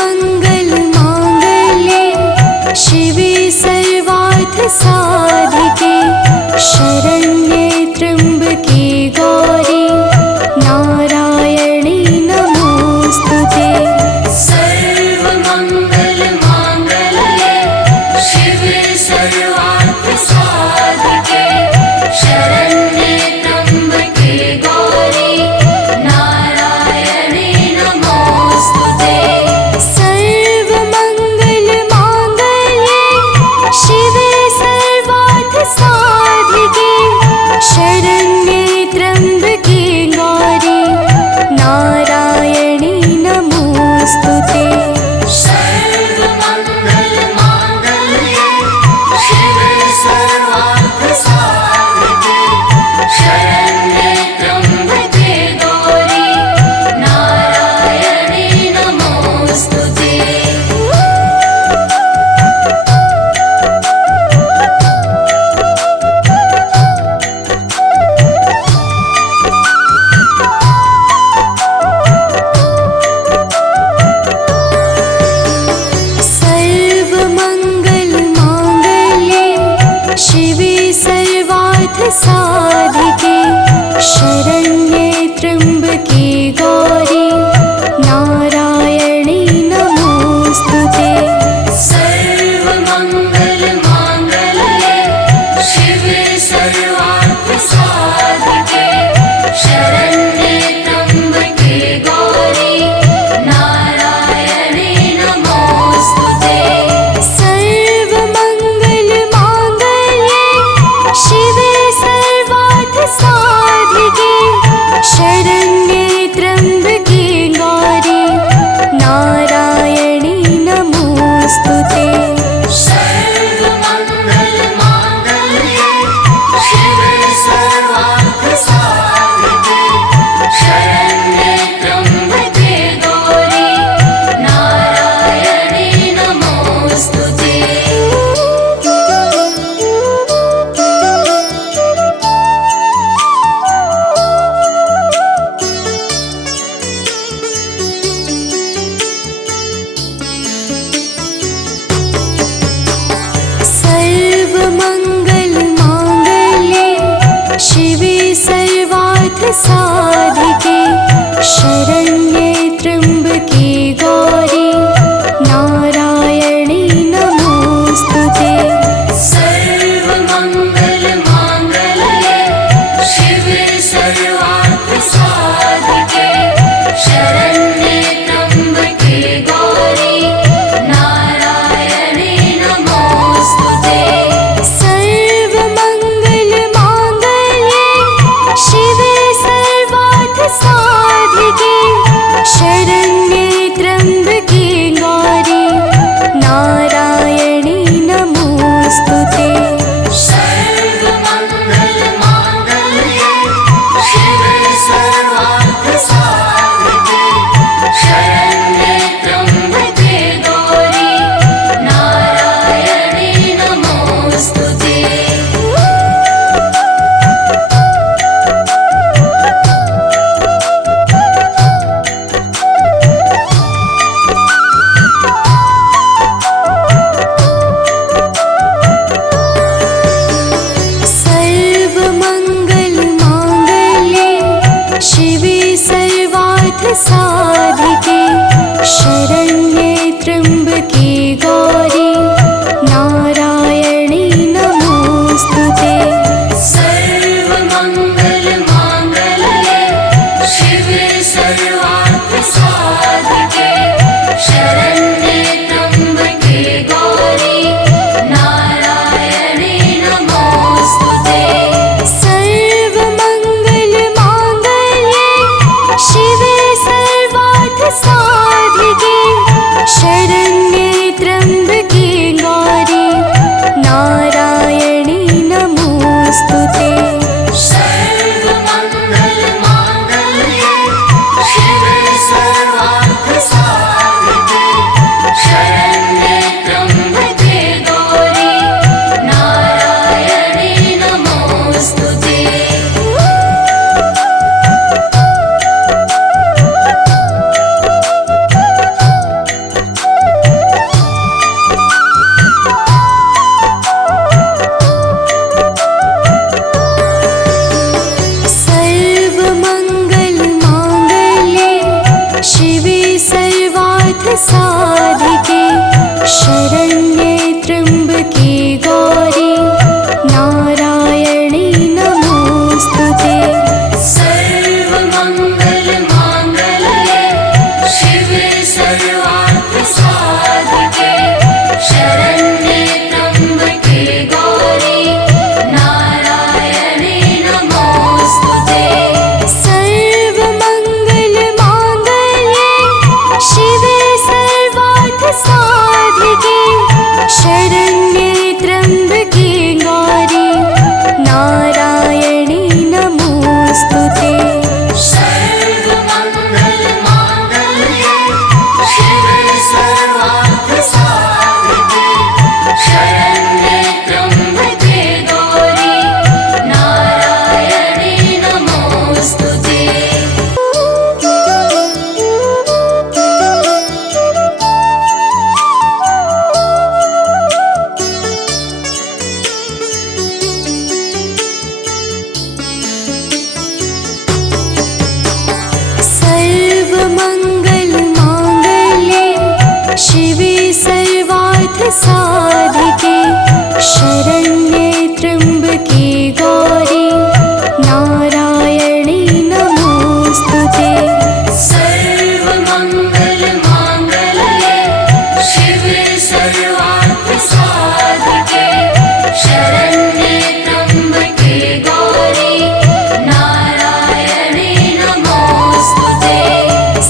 सर्वमंगल मांगल्ये शिवे सर्वार्थ साधिके शरण्ये त्र्यंबके गौरी नारायणी नमोस्तुते। सर्वमंगल मांगल्ये शिवे सर्वार्थ साधिके शरण्ये त्र्यंबके गौरी नारायणी नमोस्तुते। सर्वमंगल मांगल्ये शिवे सर्वार्थ साधिके शरण्ये त्र्यंबके गौरी नारायणी नमोस्तुते। सर्वमंगल मांगल्ये शिवे सर्वार्थ साधिके शरण्ये त्र्यंबके गौरी नारायणी नमोस्तुते। सर्वमंगल मांगल्ये शिवे सर्वार्थ साधिके शरण्ये त्र्यंबके गौरी नारायणी नमोस्तुते। सर्वमंगल मांगल्ये शिवे सर्वार्थ साधिके शरण्ये त्र्यंबके गौरी नारायणी नमोस्तुते। सर्वमंगल मांगल्ये शिवे सर्वार्थ साधिके शरण्ये त्र्यंबके गौरी नारायणी नमोस्तुते। सर्वमंगल मांगल्ये शिवे सर्वार्थ साधिके शरण्ये त्र्यंबके गौरी नारायणी नमोस्तुते। सर्वमंगल मांगल्ये शिवे सर्वार्थ साधिके शरण्ये त्र्यंबके गौरी नारायणी नमोस्तुते। सर्वमंगल मांगल्ये शिवे सर्वार्थ साधिके शरण्ये त्र्यंबके गौरी नारायणी नमोस्तुते। सर्वमंगल मांगल्ये शिवे सर्वार्थ साधिके शरण्ये त्र्यंबके गौरी नारायणी नमोस्तुते। सर्वमंगल मांगल्ये शिवे सर्वार्थ साधिके शरण्ये त्र्यंबके गौरी नारायणी नमोस्तुते। सर्वमंगल मांगल्ये शिवे सर्वार्थ साधिके शरण्ये त्र्यंबके गौरी नारायणी नमोस्तुते। सर्वमंगल मांगल्ये शिवे सर्वार्थ साधिके शरण्ये त्र्यंबके गौरी नारायणी नमोस्तुते। सर्वमंगल मांगल्ये शिवे सर्वार्थ साधिके शरण्ये त्र्यंबके गौरी नारायणी नमोस्तुते। सर्वमंगल मांगल्ये शिवे सर्वार्थ साधिके शरण्ये त्र्यंबके गौरी नारायणी नमोस्तुते। साधिके शरण्ये त्र्यम्बके गौरी नारायणी नमोस्तुते। सर्वमङ्गलमाङ्गल्ये शिवे सर्वार्थसाधिके शरण्ये त्र्यम्बके गौरी नारायणे नमोस्तुते। सर्वमङ्गलमाङ्गल्ये शिवे सर्वार्थसाधिके शरण्ये त्र्यम्बके गौरी नारायणी नमोस्तुते। सर्वमङ्गलमाङ्गल्ये शिवे सर्वार्थसाधिके शरण्ये त्र्यम्बके गौरी नारायणे नमोस्तुते। सर्वमङ्गलमाङ्गल्ये शिवे सर्वार्थसाधिके शरण्ये त्र्यम्बके गौरी नारायणी नमोस्तुते। सर्वमङ्गलमाङ्गल्ये शिवे सर्वार्थसाधिके शरण्ये त्र्यम्बके गौरी नारायणे नमोस्तुते।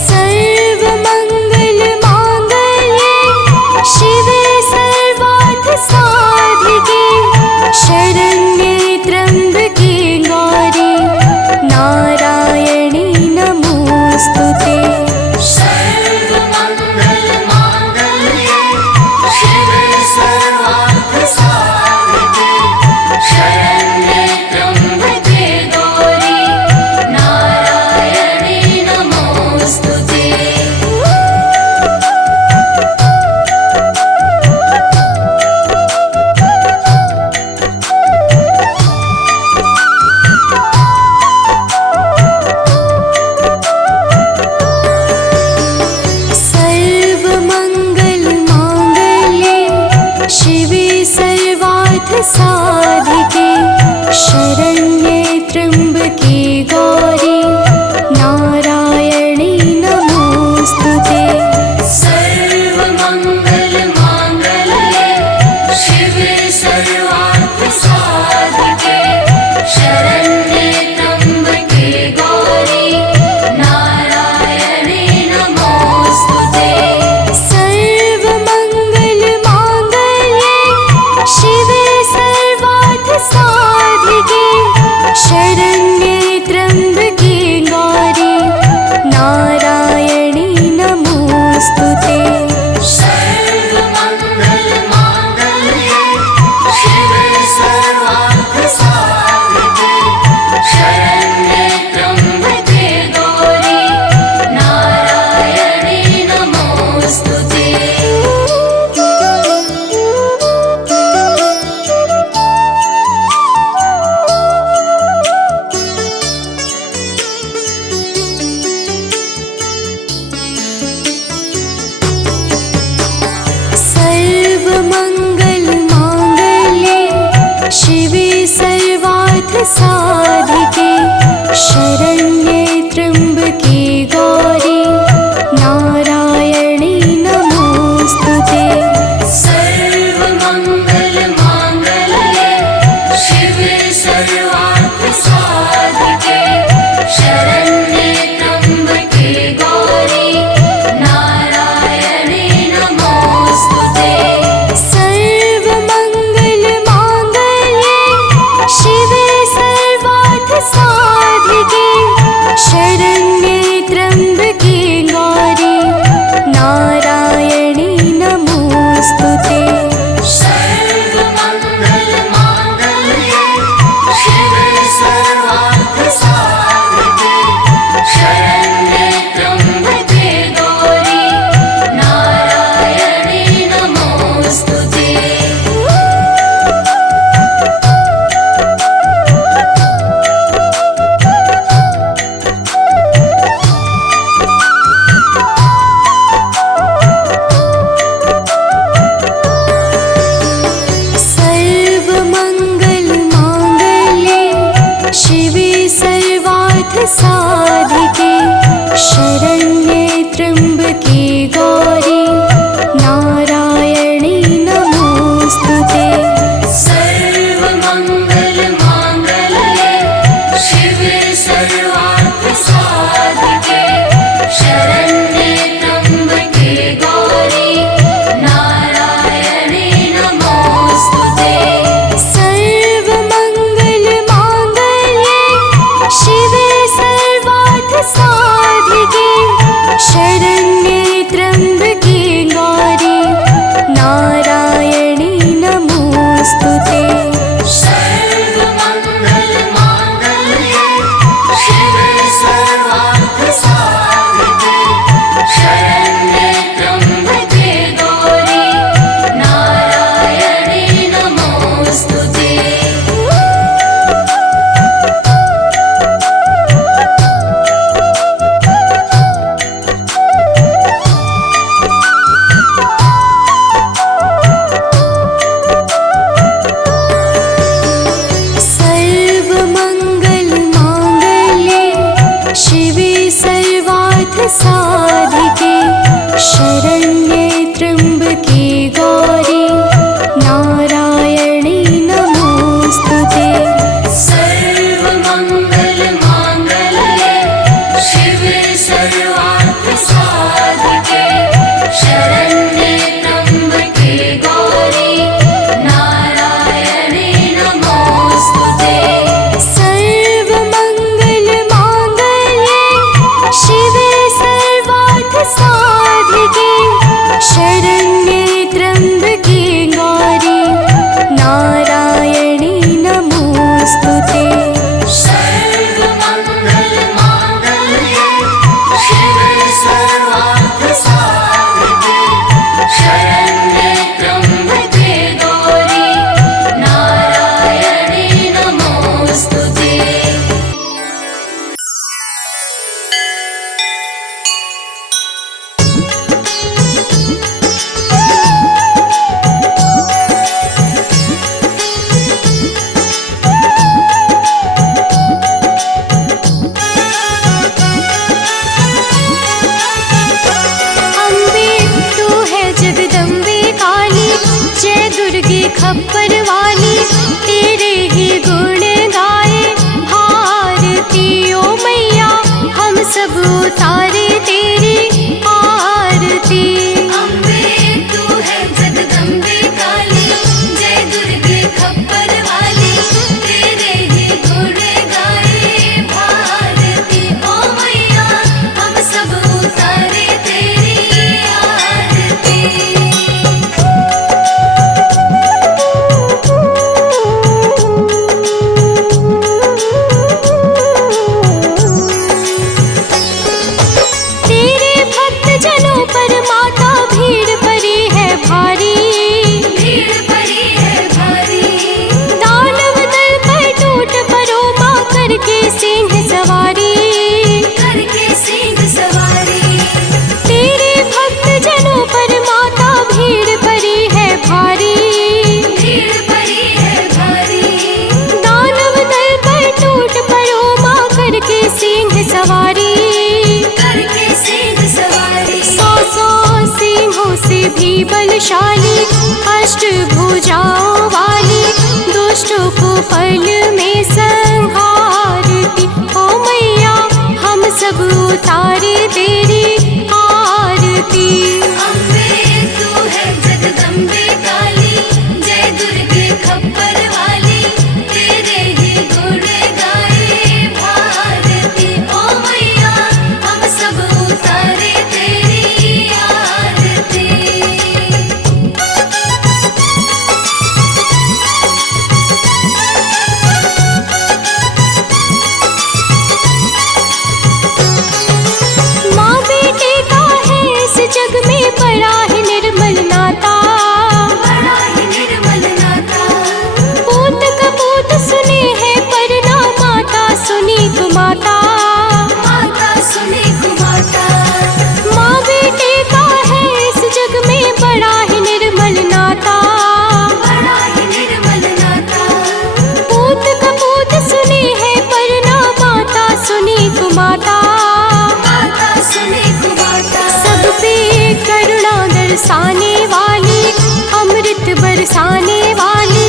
सर्वमङ्गलमाङ्गल्ये शिवे सर्वार्थसाधिके शरण्ये त्र्यम्बके गौरी नारायणी नमोस्तुते। सर्वमङ्गलमाङ्गल्ये शिवे सर्वार्थसाधिके शरण्ये त्र्यम्बके गौरी नारायणे नमोस्तुते। सर्वमङ्गलमाङ्गल्ये शिवे सर्वार्थसाधिके शरण्ये त्र्यम्बके गौरी नारायणी नमोस्तुते। सर्वमङ्गलमाङ्गल्ये शिवे सर्वार्थसाधिके शरण्ये त्र्यम्बके गौरी नारायणे नमोस्तुते। सर्वमङ्गलमाङ्गल्ये शिवे सर्वार्थसाधिके शरण्ये त्र्यम्बके गौरी नारायणी नमोस्तुते। सर्वमङ्गलमाङ्गल्ये शिवे सर्वार्थसाधिके शरण्ये त्र्यम्बके गौरी नारायणे नमोस्तुते। सर्वमङ्गलमाङ्गल्ये शिवे सर्वार्थसाधिके शरण्ये त्र्यम्बके गौरी नारायणी नमोस्तुते। सर्वमङ्गलमाङ्गल्ये शिवे सर्वार्थसाधिके शरण्ये त्र्यम्बके गौरी नारायणे नमोस्तुते। सर्वमङ्गलमाङ्गल्ये शिवे सर्वार्थसाधिके साधिके शरण्ये त्र्यम्बके गौरी नारायणी नमोस्तुते। सर्वमङ्गलमाङ्गल्ये शिवे सर्वार्थसाधिके शरण्ये त्र्यम्बके गौरी नारायणे नमोस्तुते। सर्वमङ्गलमाङ्गल्ये शिवे सर्वार्थसाधिके शरण्ये त्र्यम्बके गौरी नारायणी नमोस्तुते। सर्वमङ्गलमाङ्गल्ये शिवे सर्वार्थसाधिके शरण्ये त्र्यम्बके गौरी नारायणे नमोस्तुते। अम्बे तू है जगदम्बे काली, जय दुर्गे खप्पर वाली, तेरे ही गुण गाए भारती ओ मैया, हम सब उतारे तेरी आरती। अम्बे तू है जगदम्बे काली, जय दुर्गे खप्पर वाली, तेरे ही गुण गाए भारती ओ मैया, हम सब उतारे तेरी आरती। तेरे भक्त जनों पर माता भीड़ पड़ी है भारी, भीड़ पड़ी है भारी, दानव दल पर टूट पड़ो माँ करके सिंह सवारी। करके सिंह सवारी। तेरे भक्त जनों पर माता भीड़ पड़ी है भारी, भीड़ पड़ी है भारी, दानव दल पर टूट पड़ो माँ करके सिंह सवारी। करके सिंह सवारी। सौ सौ सिंहों से भी बलशाली, अष्टभुजाओं वाली, दुष्टों को पल में संहारती ओ मैया, हम सब उतारे तेरी आरती। अम्बे तू है जगदम्बे काली, जय दुर्गे खप्पर वाली, तेरे ही गुण गाए भारती ओ मैया, हम सब उतारे तेरी आरती। माँ बेटे का है इस जग में बड़ा ही निर्मल नाता, बड़ा ही निर्मल नाता, पूत कपूत सुने हैं पर ना माता सुनी कुमाता। माता सुने कुमाता। माँ बेटे का है इस जग में बड़ा ही निर्मल नाता, बड़ा ही निर्मल नाता, पूत कपूत सुने हैं पर ना माता सुनी कुमाता। माता सुने कुमाता। सब पे करुणा दर्शाने वाली, अमृत बरसाने वाली,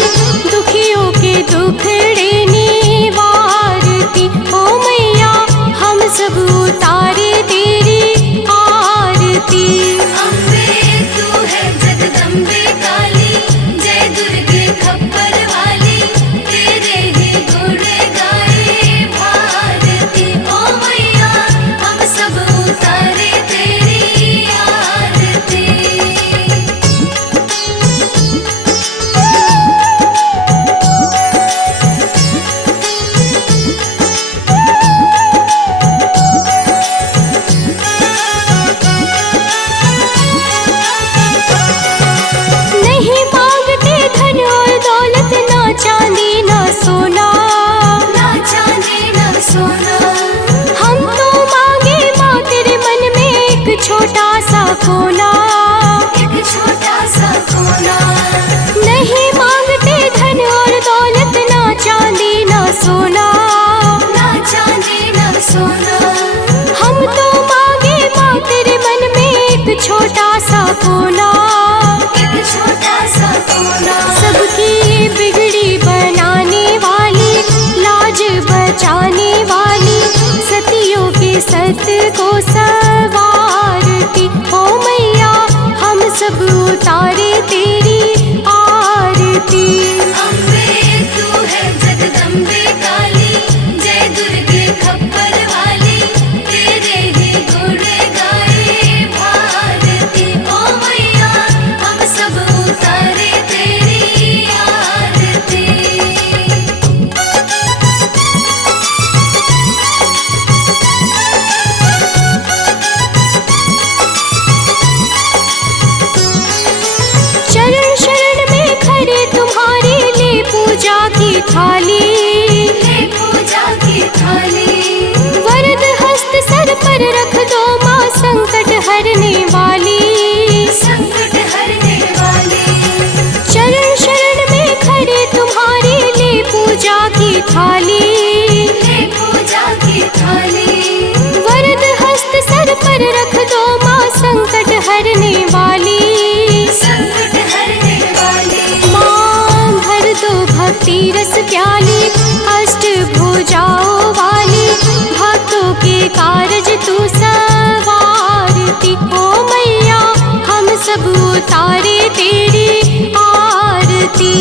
दुखियों के दुखड़े निवारती ओ मैया, हम सब उतारे तेरी आरती। अम्बे तू है जगदम्बे काली, जय दुर्गे खप्पर वाली, तेरे ही गुण गाए भारती ओ मैया, हम सब उतारे तेरी आरती। नहीं मांगते धन और दौलत, ना चांदी ना सोना, ना चांदी ना सोना, हम तो मांगे माँ तेरे मन में एक सत को सवारती। ओ मैया हम सब उतारे तेरी आरती। अम्बे तू है जगदम्बे काली, जय दुर्गे खप्पर वाली, तेरे ही गुण गाए भारती। ओ मैया हम सब उतारे तेरी आरती। चरण शरण में खड़े तुम्हारे ले पूजा की थाली। ले पूजा की थाली, वरद हस्त सर पर रख दो माँ संकट हरने वाली। संकट हरने वाली। चरण शरण में खड़े तुम्हारे ले पूजा की थाली। ले पूजा की थाली, वरद हस्त सर पर रख दो माँ संकट हरने वाली। संकट हरने वाली। माँ भर दो भक्ति रस प्याली, अष्ट भुजाओं वाली, भक्तों के कारज तू सवारती। ओ मैया हम सब उतारे तेरी आरती।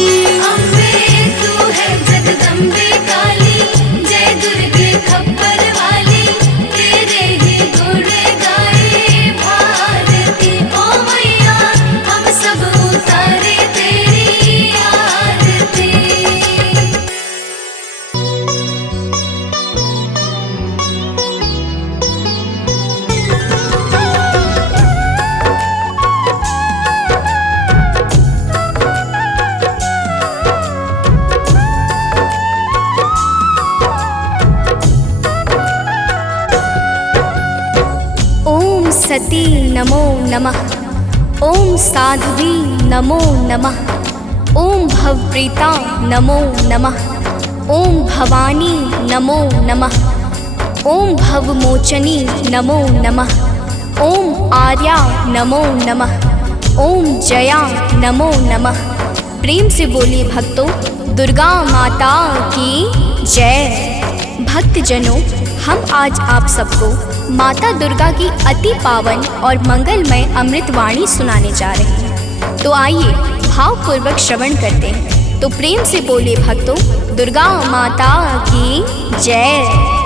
अम्बे तू है जगदम्बे काली, जय दुर्गे खप्पर वाली, तेरे ही गुण गाए भारती। ओ मैया हम सब उतारे तेरी आरती। ओम सती नमो नमः। ओम साध्वी नमो नमः। ओम भवप्रीता नमो नमः। ओम भवानी नमो नमः। ओम भवमोचनी नमो नमः। ओम आर्या नमो नमः। ओम जया नमो नमः। प्रेम से बोलिए भक्तों, दुर्गा माता की जय। भक्तजनों, हम आज आप सबको माता दुर्गा की अति पावन और मंगलमय अमृतवाणी सुनाने जा रहे हैं। तो आइए भावपूर्वक श्रवण करते हैं। तो प्रेम से बोले भक्तों, दुर्गा माता की जय।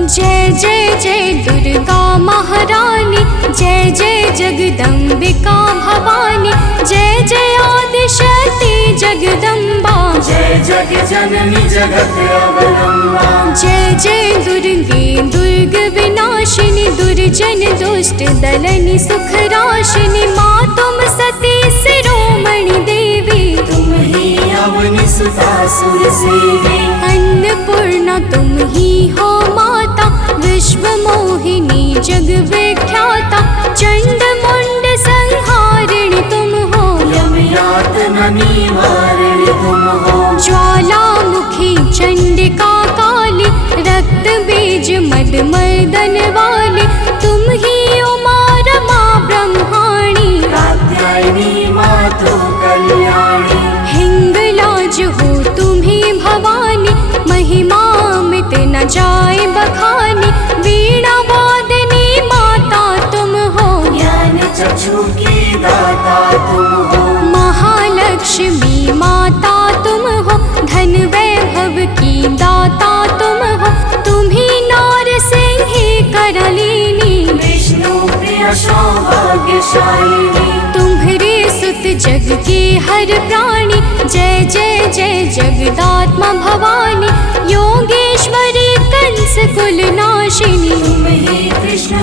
जय जय जय दुर्गा महारानी, जय जय जगदम्बिका भवानी, जय जय आदिशक्ति जगदम्बा, जय जग जननी जगत अवलंबा। जय जय दुर्गे दुर्ग विनाशिनी, दुर्जन दुष्ट दलनी सुख राशिनी। माँ तुम सती शिरोमणि देवी, तुम ही अवनि सुता सुर सेवी। अन्नपूर्णा तुम ही हो माता, विश्व मोहिनी जग विख्याता। चंड मुंड संहारिणी तुम हो, यम यातना निवारिणी तुम हो। ज्वालामुखी चंडिका काली, रक्त बीज मद मर्दन वाली। तुम ही उमा रमा ब्रह्माणी, कात्यायनी मातु कल्याणी। हिंगलाज हो तुम ही भवानी, महिमा मिट न जाए बखानी। वीणा वादनी माता तुम हो, ज्ञान चक्षु की दाता तुम हो। महालक्ष्मी माता तुम हो, धन वैभव की दाता तुम हो। तुम ही नार सिंही करलिनी, विष्णु प्रिय सौभाग्यशालिनी। तुम्हारे सुत जग के हर प्राणी, जय जय जय जगदात्मा भवानी। योगेश्वरी कंस कुल नाशिनी, तुम ही कृष्ण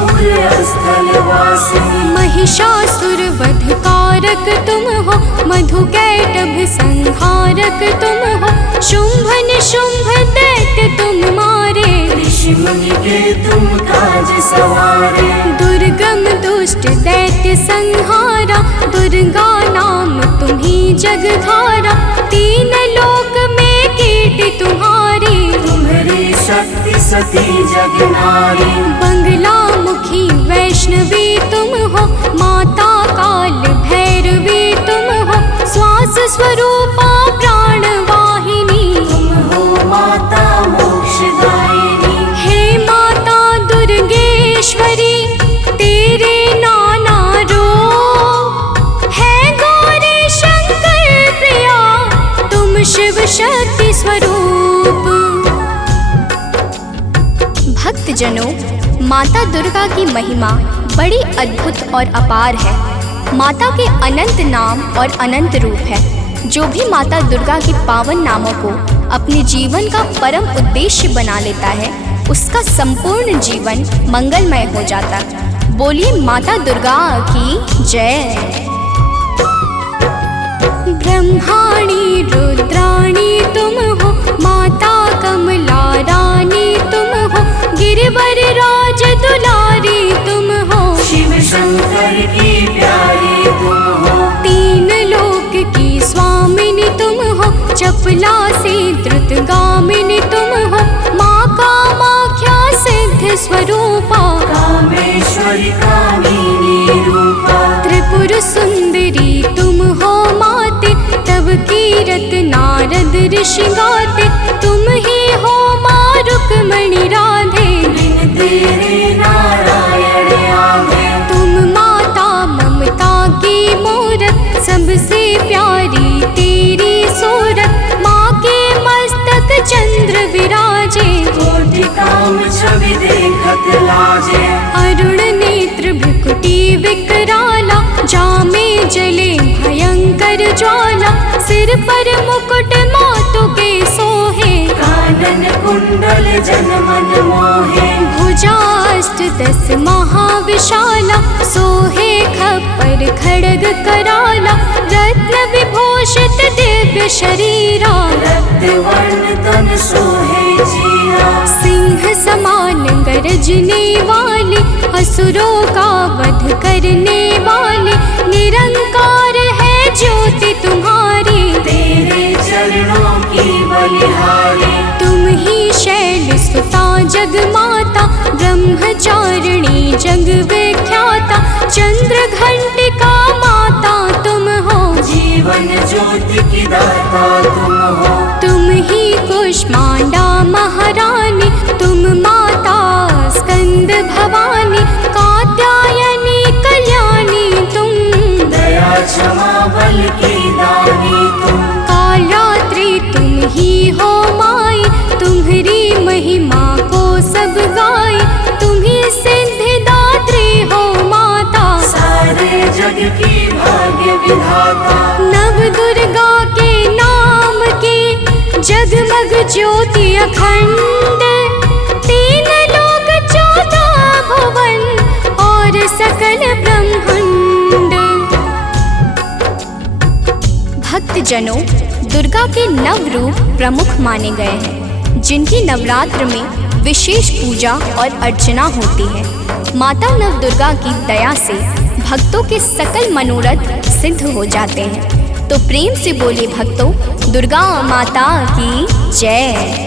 स्थल वासिनी। महिषासुर वध कारक तुम हो, मधु कैटभ संहारक तुम हो। शुंभ निशुंभ दैत्य तुम मारे, ऋषि मुनि के तुम काज सवारे। दुर्गम दुष्ट दैत्य संहारा, दुर्गा नाम तुम्ही जगधारा। तीन लोक में कीर्ति तुम्हारी, तुम्हारी शक्ति सती जग नारी। बंगला मुखी वैष्णवी तुम हो, माता काल भैरवी तुम हो। श्वास स्वरूपा प्राण वाहिनी, तुम हो माता मोक्षदायिनी। हे माता भक्तजनों, माता दुर्गा की महिमा बड़ी अद्भुत और अपार है। माता के अनंत नाम और अनंत रूप है। जो भी माता दुर्गा के पावन नामों को अपने जीवन का परम उद्देश्य बना लेता है, उसका संपूर्ण जीवन मंगलमय हो जाता। बोलिए माता दुर्गा की जय। ब्रह्माणी रुद्राणी तुम हो, माता कमला रानी तुम हो, गिरिवर राज दुलारी तुम हो, शिव शंकर की प्यारी तुम हो, तीन लोक की स्वामिनी तुम हो, चपला से द्रुतगामिनी तुम हो, माँ कामाख्या सिद्ध स्वरूपा, कामेश्वरी कामिनी रूपा, त्रिपुर सुंदरी तुम हो माते, तब कीरत नारद ऋषि गाते, तुम ही हो माँ रुक्मणी राधे, बिन तेरे नारायण आगे, तुम माता ममता की मूरत, सबसे प्यारी तेरी सूरत, माँ के मस्तक चंद्र विराजे, कोटि काम छवि देखत लाजे, अरुण नेत्र भ्रुकुटी विकराला, जामे जले भयंकर ज्वाला, सिर पर मुकुट मातु के सोहे, कानन कुंडल जन मन मोहे, भुजाष्ट 10 महाविशाला, सोहे खप्पर खड्ग कराला, रत्न विभूषित दिव्य शरीरा, रक्त वर्ण तन सोहे जीरा, सिंह समान गरजने वाले, असुरों का वध करने वाले, निरंकार है ज्योति तुम्हारी, तेरे चरणों की बलिहारी, तुम ही शैल सुता जग माता, ब्रह्मचारिणी जग विख्याता, चंद्र घंटिका माता तुम हो, जीवन ज्योति की दाता तुम हो, तुम ही कुष्मांडा महारानी, तुम माता स्कंद भवानी, कात्यायनी कल्याणी तुम, दया क्षमा बल की दानी तुम, कालरात्रि तुम ही हो माई, तुम्हारी महिमा को सब गाए, तुम ही सिद्धिदात्री हो माता, सारे जग की भाग्य विधाता, नव दुर्गा के नाम की जगमग ज्योति अखंड, 3 लोक 14 भुवन और सकल ब्रह्मांड। भक्तजनों, दुर्गा के नव रूप प्रमुख माने गए हैं, जिनकी नवरात्र में विशेष पूजा और अर्चना होती है। माता नव दुर्गा की दया से भक्तों के सकल मनोरथ सिद्ध हो जाते हैं। तो प्रेम से बोले भक्तों, दुर्गा माता की जय।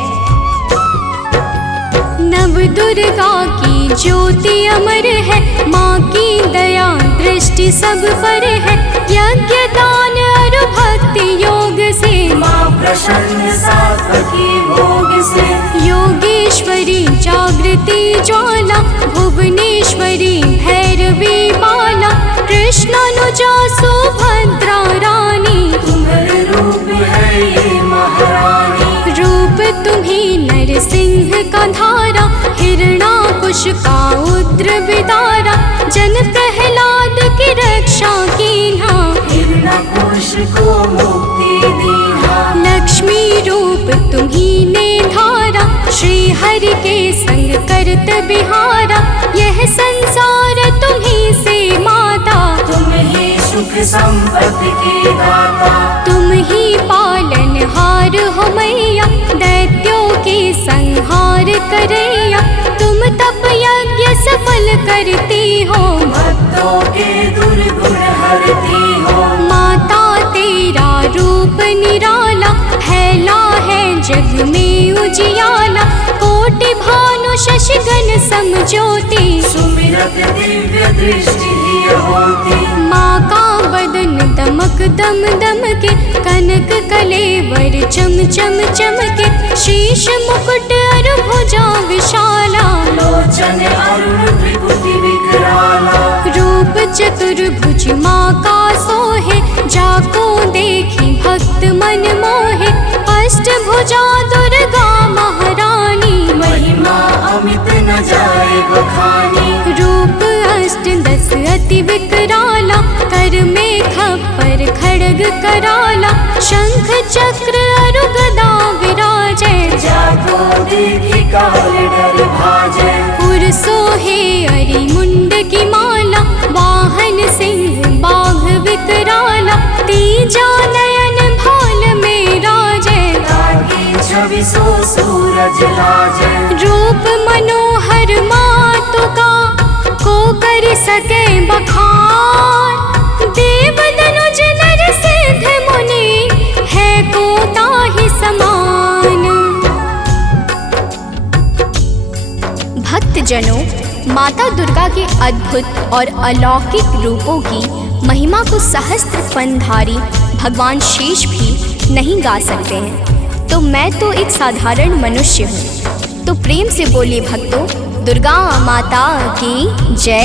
नव दुर्गा की ज्योति अमर है, माँ की दया दृष्टि सब पर है, यज्ञ दान और भक्ति योग से, माँ प्रसन्न सात्वकी भोग से, योगेश्वरी जागृति ज्वाला, भुवनेश्वरी भैरवी माला, कृष्णानुजा सुभद्रा रानी, तुम्हारे रूप है ये महारानी, रूप तुम्ही नरसिंह का धारा, हिरणाकुश का उग्र विदारा, जन प्रहलाद की रक्षा कीन्हा, हिरण्यकुश को मुक्ति दीना, लक्ष्मी रूप तुम्ही ने धारा, श्री हरि के संग करत बिहारा, यह संसार तुम्ही से माता, तुम ही सुख संपत्ति की दाता, तुम ही पालनहार हो मैया, दैत्यों के संहार करैया, तुम तप यज्ञ सफल करती हो, भक्तों के दुर्गुण हरती हो, माता तेरा रूप निराला, फैला है जग में उजियाला, कोटि भानु शशिगण समज्योति, सुमिरत दिव्य दृष्टि ही होती, माँ का बदन दमक दम दम के, कनक कलेवर चम चम चमके, शीश मुकुट और भुजा विशाला, लोचन अरुण त्रिपुटी विकराला, रूप चतुर्भुज माँ का सोहे, जाको देखी भक्त मन मोहे, अष्टभुजा दुर्गा महारानी, महिमा महिमा अमित न जाए बखानी। रूप अष्ट दस अति विकराला, कर में खप्पर खड्ग कराला, शंख चक्र अरु गदा विराजे, जाको देखी काल डर भाजे। उर सोहे अरि मुंड की माला, वाहन सिंह बाघ विकराला, तीजा नयन भाल में राजे, ताकि छवि सो सूरज लाजे। रूप मनोहर मातु का को कर सके बखान, देव दनुज नर सिद्ध मुनि है को ताहि समान। भक्तजनों, माता दुर्गा के अद्भुत और अलौकिक रूपों की महिमा को सहस्त्र फनधारी भगवान शेष भी नहीं गा सकते हैं। तो मैं तो एक साधारण मनुष्य हूँ। तो प्रेम से बोलिए भक्तों, दुर्गा माता की जय।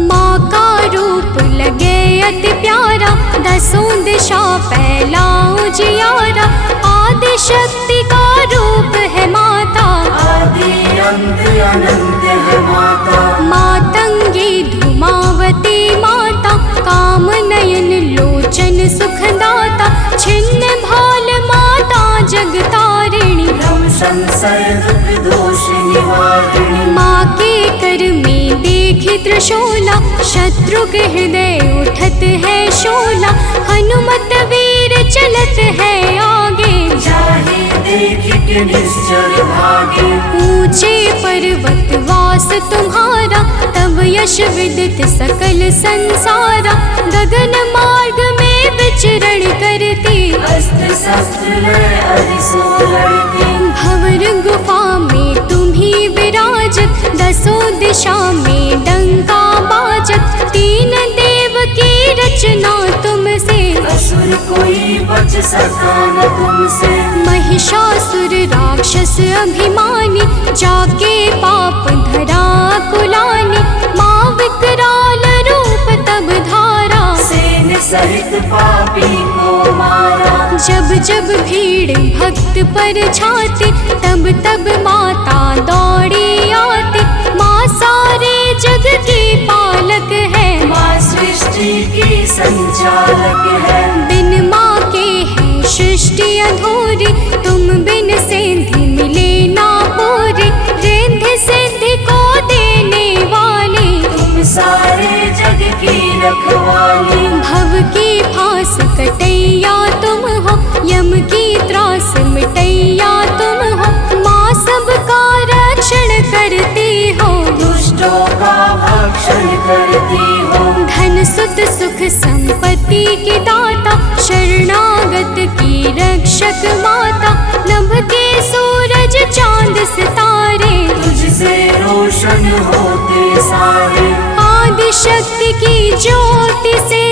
माँ का रूप लगे अति प्यारा, दसों दिशा फैला उजियारा, आदि शक्ति का रूप है माता, आदि अंत अनंत है माता। मातंगी धूमावती माता, काम नयन लोचन सुखदाता, छिन्न भाल माता जगतारिणी, भ्रम संशय दुख दोष निवारिणी। माँ के कर में देखी त्रिशूला, शत्रु के हृदय उठत है शोला, हनुमत वीर चलत है आगे, जाहे देख के निश्चर भागे। ऊंचे पर्वत वास तुम्हारा, तब यश विदित सकल संसारा, गगन मार्ग में विचरण करती, अस्त्र शस्त्र लय अरिसो लड़ती। भंवर गुफा में तुम्ही विराजत, दसों दिशा में डंका बाजत, तीन देव की रचना तुमसे, असुर कोई बच सका न तुमसे। महिषासुर राक्षस अभिमानी, जाके पाप धरा कुलानी, माँ विकराल रूप तब धारा, सेन सहित पापी को मारा। जब जब भीड़ भक्त पर छाती, तब तब माता दौड़ी आती, माँ सारे जग की पालक है, माँ सृष्टि की संचालक है। बिन माँ के है सृष्टि अधूरी, तुम बिन सिद्धि मिले ना पूरी, रिद्धि सिद्धि को देने वाली, तुम सारे जग की रखवाली। भव की फांस कटैया तुम हो, यम की त्रास मिटैया तुम हो, माँ सबका रक्षण करती हो, दुष्टों का भक्षण करती हो। धन सुत सुख संपत्ति की दाता, शरणागत की रक्षक माता, नभ के सूरज चांद सितारे, तुझसे रोशन होते सारे। आदि शक्ति की ज्योति से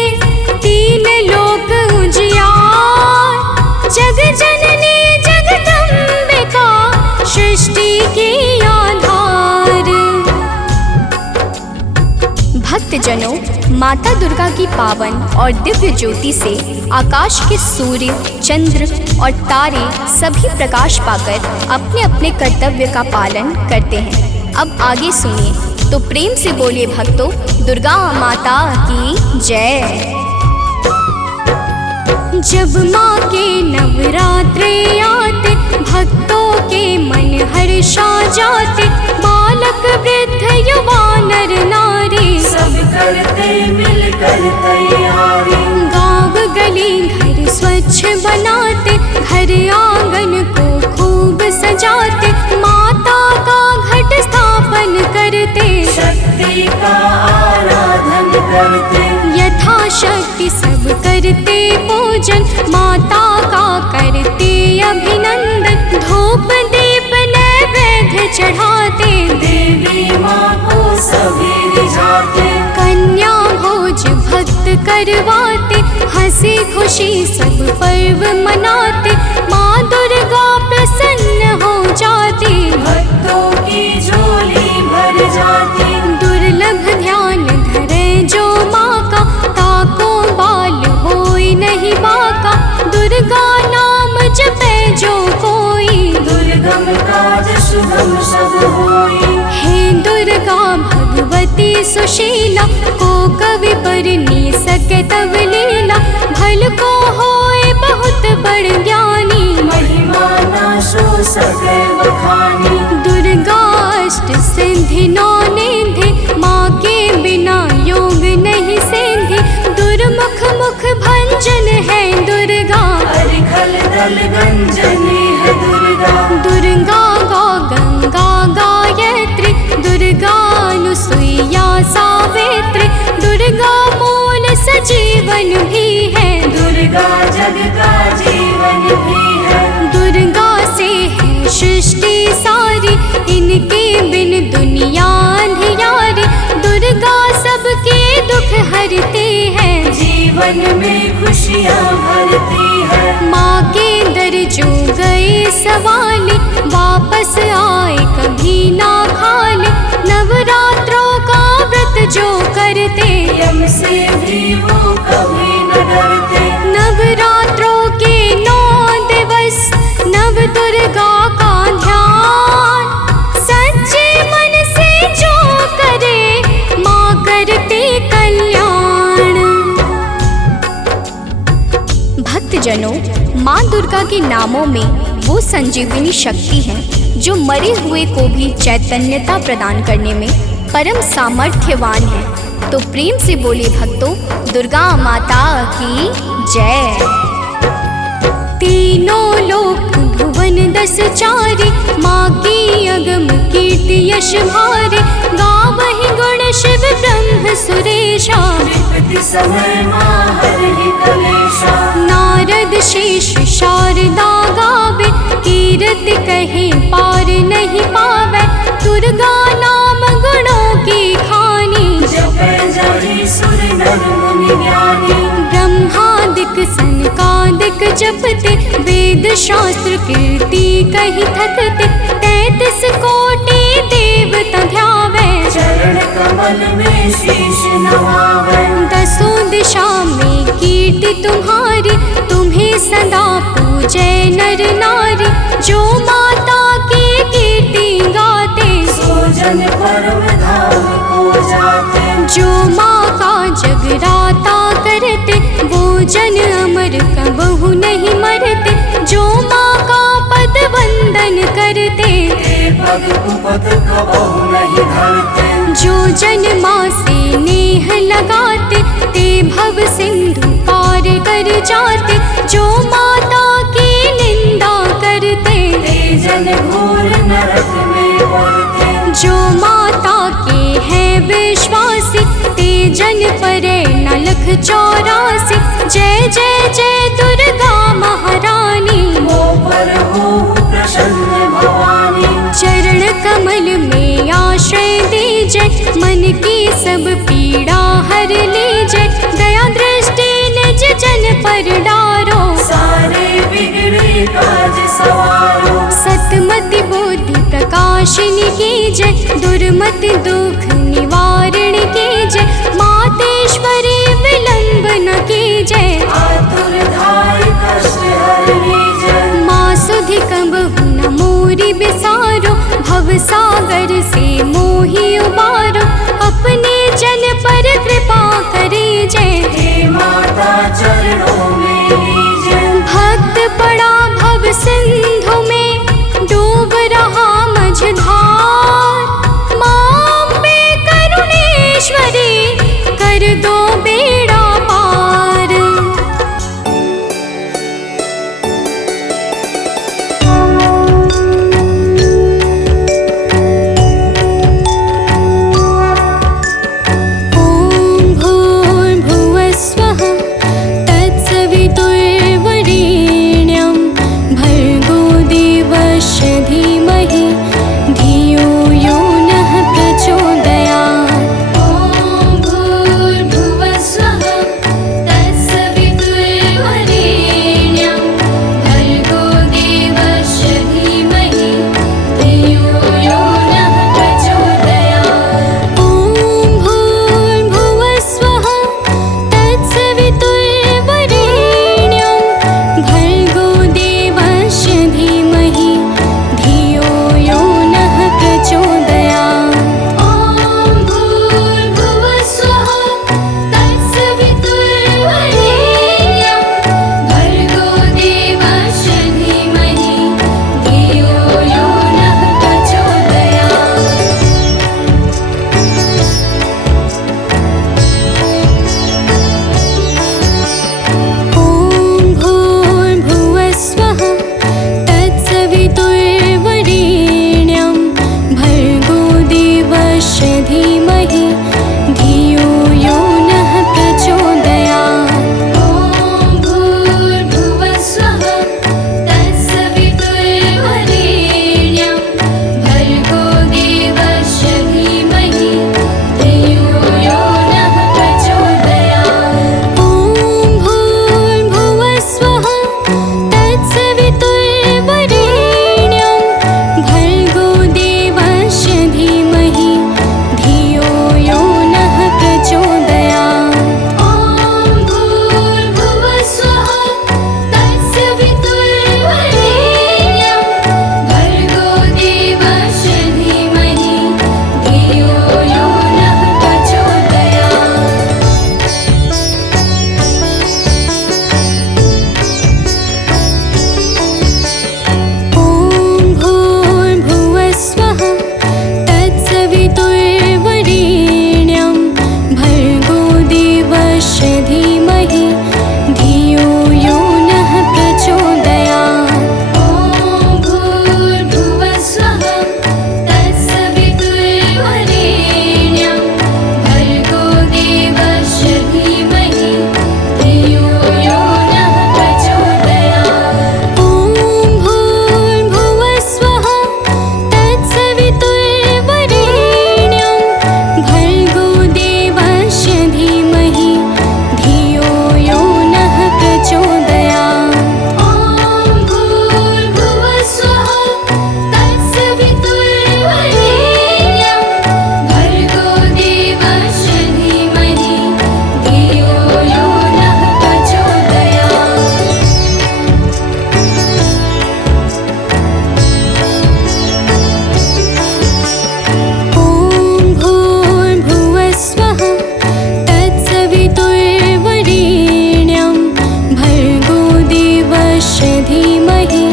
तीन लोक उजियार, जग जननी जगदम्बिका सृष्टि की आधार। भक्तजनों, माता दुर्गा की पावन और दिव्य ज्योति से आकाश के सूर्य, चंद्र और तारे सभी प्रकाश पाकर अपने अपने कर्तव्य का पालन करते हैं। अब आगे सुनिए, तो प्रेम से बोलिए भक्तों, दुर्गा माता की जय। जब माँ के नवरात्रे आते, भक्तों के मन हर्षा जाते, बालक वृद्ध युवा नर नारी, सब करते मिलकर तैयारी। गाँव गली घर स्वच्छ बनाते, घर आंगन को खूब सजाते, माता का घट स्थापन करते, शक्ति का आराधन करते। यथाशक्ति सब करते पूजन, माता का करते अभिनंदन, धूप दीप नैवेद्य चढ़ाते, देवी माँ को सभी रिझाते। कन्या भोज भक्त करवाते, हंसी खुशी सब पर्व मनाते, माँ दुर्गा प्रसन्न हो जाती, भक्तों की झोली भर जाती। दुर्लभ ध्यान धरे जो माँ का, ताको बाल होई नहीं बाका, दुर्गा नाम जपे जो कोई, सुशीला, को कवि पर नी सके तब लीला। भल को होए बहुत बड़ ज्ञानी, महिमा ना सो सके बखानी। दुर्गाष्ट सिद्धि नौ निधि, माँ के बिना योग नहीं सिद्धि। दुर्मुख मुख भंजन है दुर्गा, अरिखल दल गंजनी है दुर्गा। दुर्गा गौ गंगा गायत्री, दुर्गा अनुसुईया सावित्री। दुर्गा मूल सजीवन भी है, दुर्गा जग का जीवन भी है। दुर्गा से है सृष्टि सारी, इनके बिन दुनिया अंधियारी। दुर्गा सबके दुख हरती है, जीवन में खुशियाँ भरती है। माँ के दर जो गए सवाली, वापस आए कभी ना खाली। नवरात्रों का व्रत जो करते, यम से भी वो कभी न डरते। नवरात्रों के 9 दिवस, नव दुर्गा का ध्यान। सच्चे मन से जो करे, माँ करते कल्याण। भक्तजनों, माँ दुर्गा के नामों में वो संजीवनी शक्ति है जो मरे हुए को भी चैतन्यता प्रदान करने में परम सामर्थ्यवान है। तो प्रेम से बोले भक्तों, दुर्गा माता की जय। तीनों लोक भुवन 10 चारी, माँ की अगम कीर्ति यश भारी। गावहि गुण शिव ब्रह्म सुरेशा, विपत्ति समय माँ हरहि कलेशा। नारद शेष शारदा गावे, कीर्ति कहे पार नहीं पावे। दुर्गा नाम गुणों की खानी, जपै जाहि सुर नर मुनि ज्ञानी। ब्रह्मादिक सनकादिक जपते, वेद शास्त्र कीर्ति कही थकते। 33 कोटि देवता ध्यावे, चरण कमल में शीश नवावे। 10 दिशा में कीर्ति तुम्हारी, तुम्हें सदा पूजे नर नारी। जो माता की कीर्ति गाते, सो जन परम धाम को जाते। जो माँ का जगराता करते, वो जन अमर कबहु नहीं मरते। जो माँ का पद वंदन करते, ए पग कुपथ कबहु नहीं धरते। जो जन माँ से नेह लगाते, ते भव सिंधु पार कर जाते। जो माता की निंदा करते, ते जन घोर नरक में पड़ते। जो माता के हैं विश्वासी, ते जन परे न लख 84। जय जय जय दुर्गा महारानी, मो पर हो प्रसन्न भवानी। चरण कमल में आश्रय दीजै, मन की सब पीड़ा हर लीजै। दया दृष्टि निज जन पर डारो, सारे बिगड़े काज सवारो। सतमति बुद्धि प्रकाशिनी की जय, दुर्मति दुख निवारण की जय। मातेश्वरी विलंब न की जय, आतुर धाय कष्ट हरणी जय। माँ सुधि कबहु न मोरी बिसारो, भव सागर से मोहि उबारो। अपने जन पर कृपा करी जय, हे माता चरणों में लीजै। भक्त पड़ा भव सिंधु में, डूब रहा मझधार। माँ अम्बे करुणेश्वरी, कर दो बेड़ा पार। धीमहि धियो यो नः प्रचोदयात्। ॐ भूर्भुवः स्वः तत्सवितुर्वरेण्यं भर्गो देवस्य धीमहि धियो यो नः प्रचोदयात्। ॐ भूर्भुवः स्वः तत्सवितुर्वरेण्यं भर्गो देवस्य धीमहि धियो यो नः प्रचोदयात्। ॐ भूर्भुवः स्वः तत्सवितुर्वरेण्यं भर्गो देवस्य धीमहि धियो यो नः प्रचोदयात्। ॐ भूर्भुवः स्वः तत्सवितुर्वरेण्यं भर्गो देवस्य धीमहि धियो यो नः प्रचोदयात्। ॐ भूर्भुवः स्वः तत्सवितुर्वरेण्यं भर्गो देवस्य धीमहि धियो यो नः प्रचोदयात्। ॐ भूर्भुवः स्वः तत्सवितुर्वरेण्यं भर्गो देवस्य धीमहि धियो यो नः प्रचोदयात्। ॐ भूर्भुवः स्वः तत्सवितुर्वरेण्यं भर्गो देवस्य धीमहि धियो यो नः प्रचोदयात्। ॐ भूर्भुवः स्वः तत्सवितुर्वरेण्यं भर्गो देवस्य धीमहि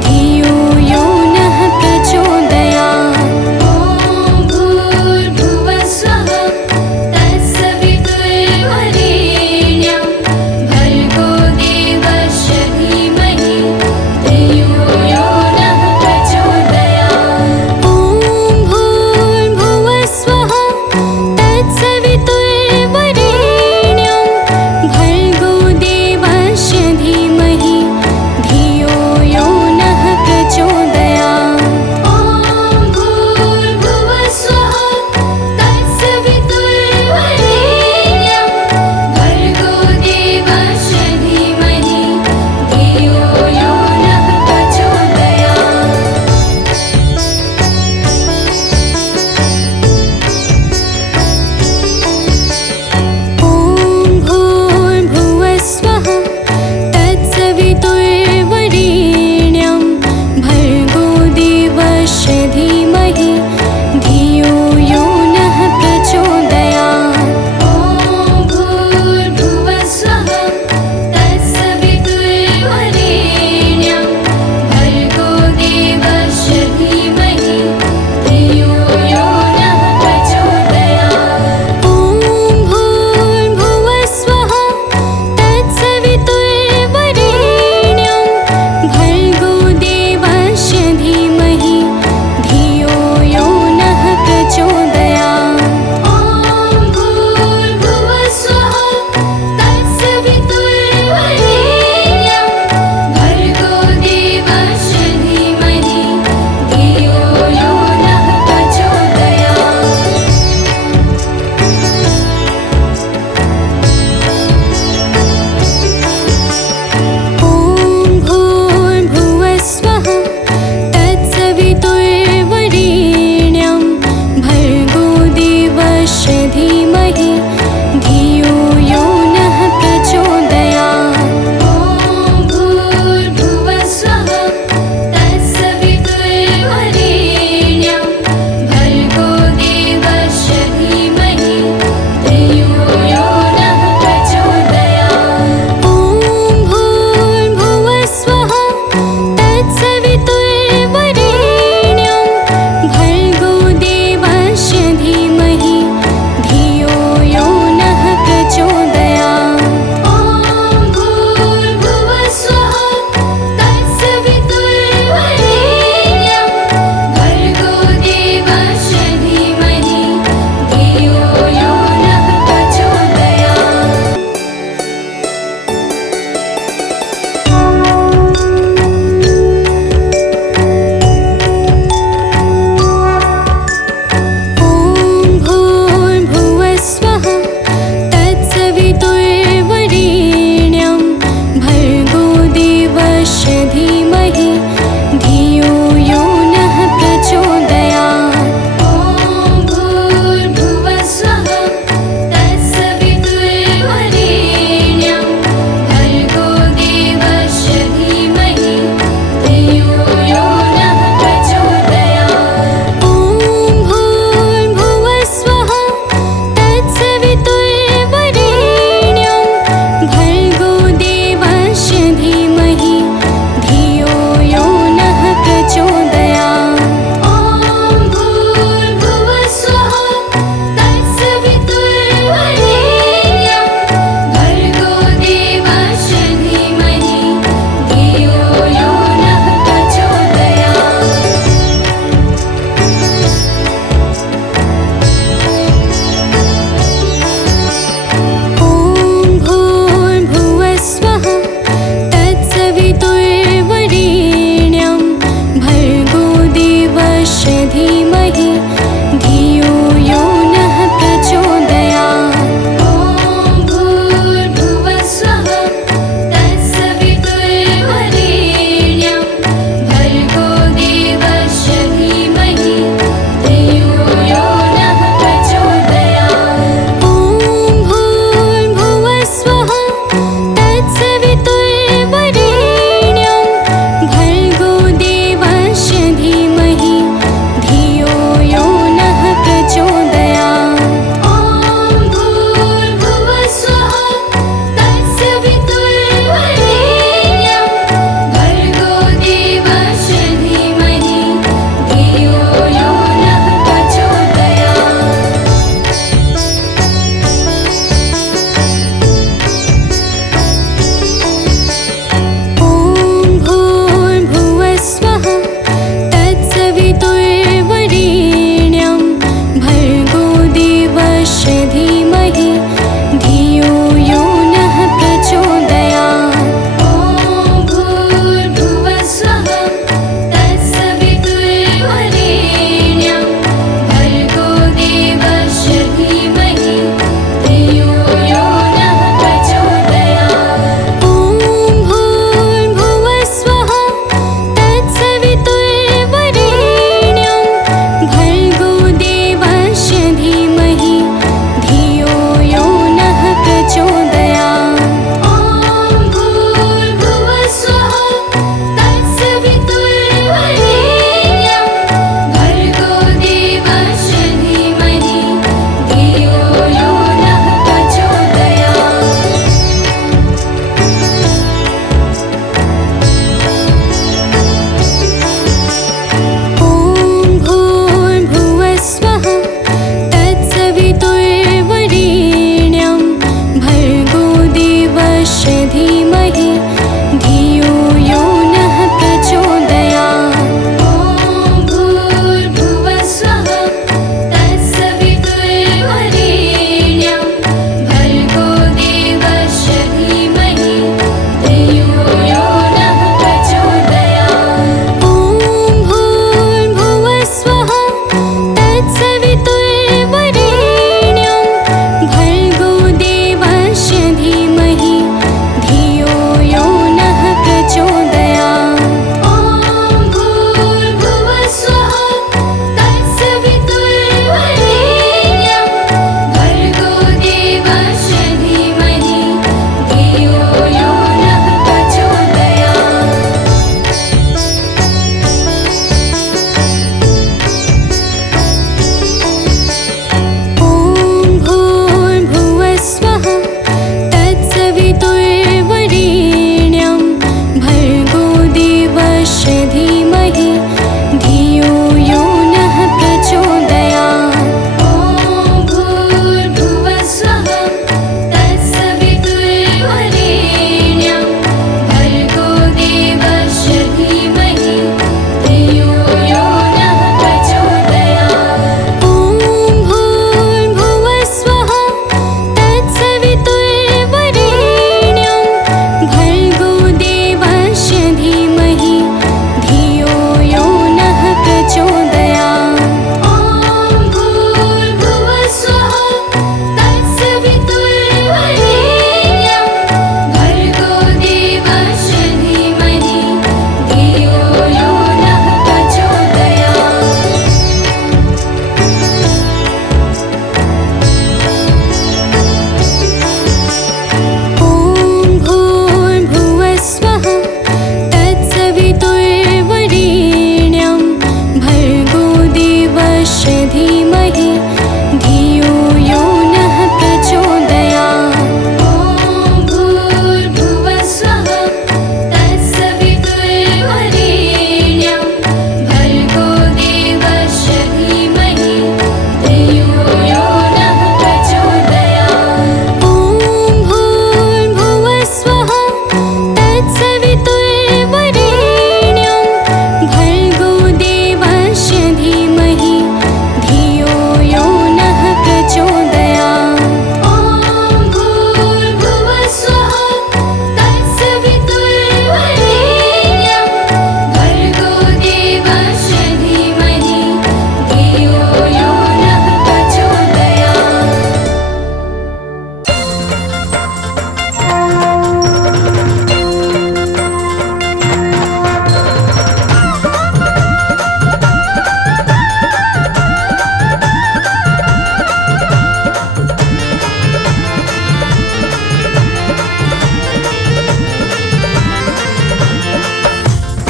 धियो यो नः प्रचोदयात्। ॐ भूर्भुवः स्वः तत्सवितुर्वरेण्यं भर्गो देवस्य धीमहि धियो यो नः प्रचोदयात्। ॐ भूर्भुवः स्वः तत्सवितुर्वरेण्यं भर्गो देवस्य धीमहि धियो यो नः प्रचोदयात्। ॐ भूर्भुवः स्वः तत्सवितुर्वरेण्यं भर्गो देवस्य धीमहि धियो यो नः प्रचोदयात्। ॐ भूर्भुवः स्वः तत्सवितुर्वरेण्यं भर्गो देवस्य धीमहि धियो यो नः प्रचोदयात्। ॐ भूर्भुवः स्वः तत्सवितुर्वरेण्यं भर्गो देवस्य धीमहि धियो यो नः प्रचोदयात्। ॐ भूर्भुवः स्वः तत्सवितुर्वरेण्यं भर्गो देवस्य धीमहि धियो यो नः प्रचोदयात्। ॐ भूर्भुवः स्वः तत्सवितुर्वरेण्यं भर्गो देवस्य धीमहि धियो यो नः प्रचोदयात्। ॐ भूर्भुवः स्वः तत्सवितुर्वरेण्यं भर्गो देवस्य धीमहि धियो यो नः प्रचोदयात्। ॐ भूर्भुवः स्वः तत्सवितुर्वरेण्यं भर्गो देवस्य धीमहि धियो यो नः प्रचोदयात्। ॐ भूर्भुवः स्वः तत्सवितुर्वरेण्यं भर्गो देवस्य धीमहि धियो यो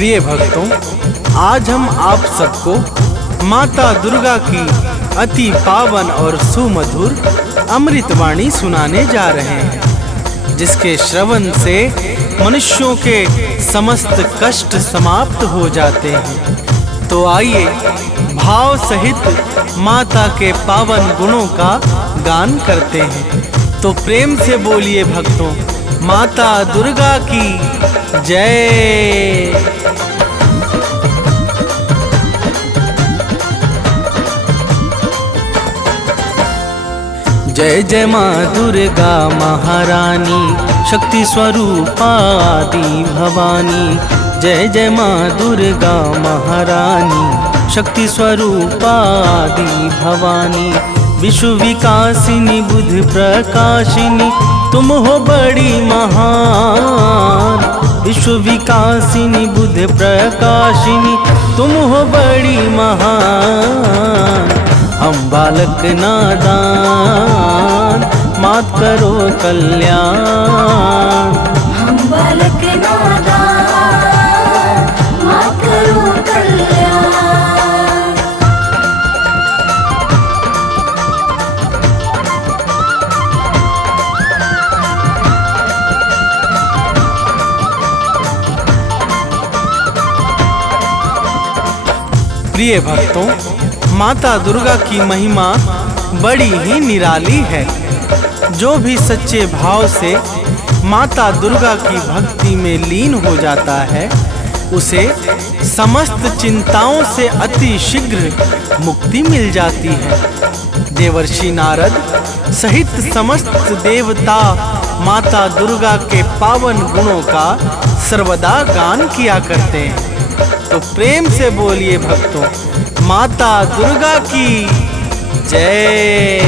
प्रिय भक्तों, आज हम आप सबको माता दुर्गा की अति पावन और सुमधुर अमृतवाणी सुनाने जा रहे हैं, जिसके श्रवण से मनुष्यों के समस्त कष्ट समाप्त हो जाते हैं। तो आइए भाव सहित माता के पावन गुणों का गान करते हैं। तो प्रेम से बोलिए भक्तों, माता दुर्गा की जय। जय जय माँ दुर्गा महारानी, शक्ति स्वरूपा आदि भवानी। जय जय माँ दुर्गा महारानी, शक्ति स्वरूपा आदि भवानी। विश्व विकासिनी बुद्धि प्रकाशिनी, तुम हो बड़ी महान। विश्व विकासिनी बुद्धि प्रकाशिनी, तुम हो बड़ी महान। हम बालक नादान, मात करो कल्याण। हम बालक नादान, मात करो कल्याण। प्रिय भक्तों, माता दुर्गा की महिमा बड़ी ही निराली है। जो भी सच्चे भाव से माता दुर्गा की भक्ति में लीन हो जाता है, उसे समस्त चिंताओं से अति शीघ्र मुक्ति मिल जाती है। देवर्षि नारद सहित समस्त देवता माता दुर्गा के पावन गुणों का सर्वदा गान किया करते हैं। तो प्रेम से बोलिए भक्तों, माता दुर्गा की जय।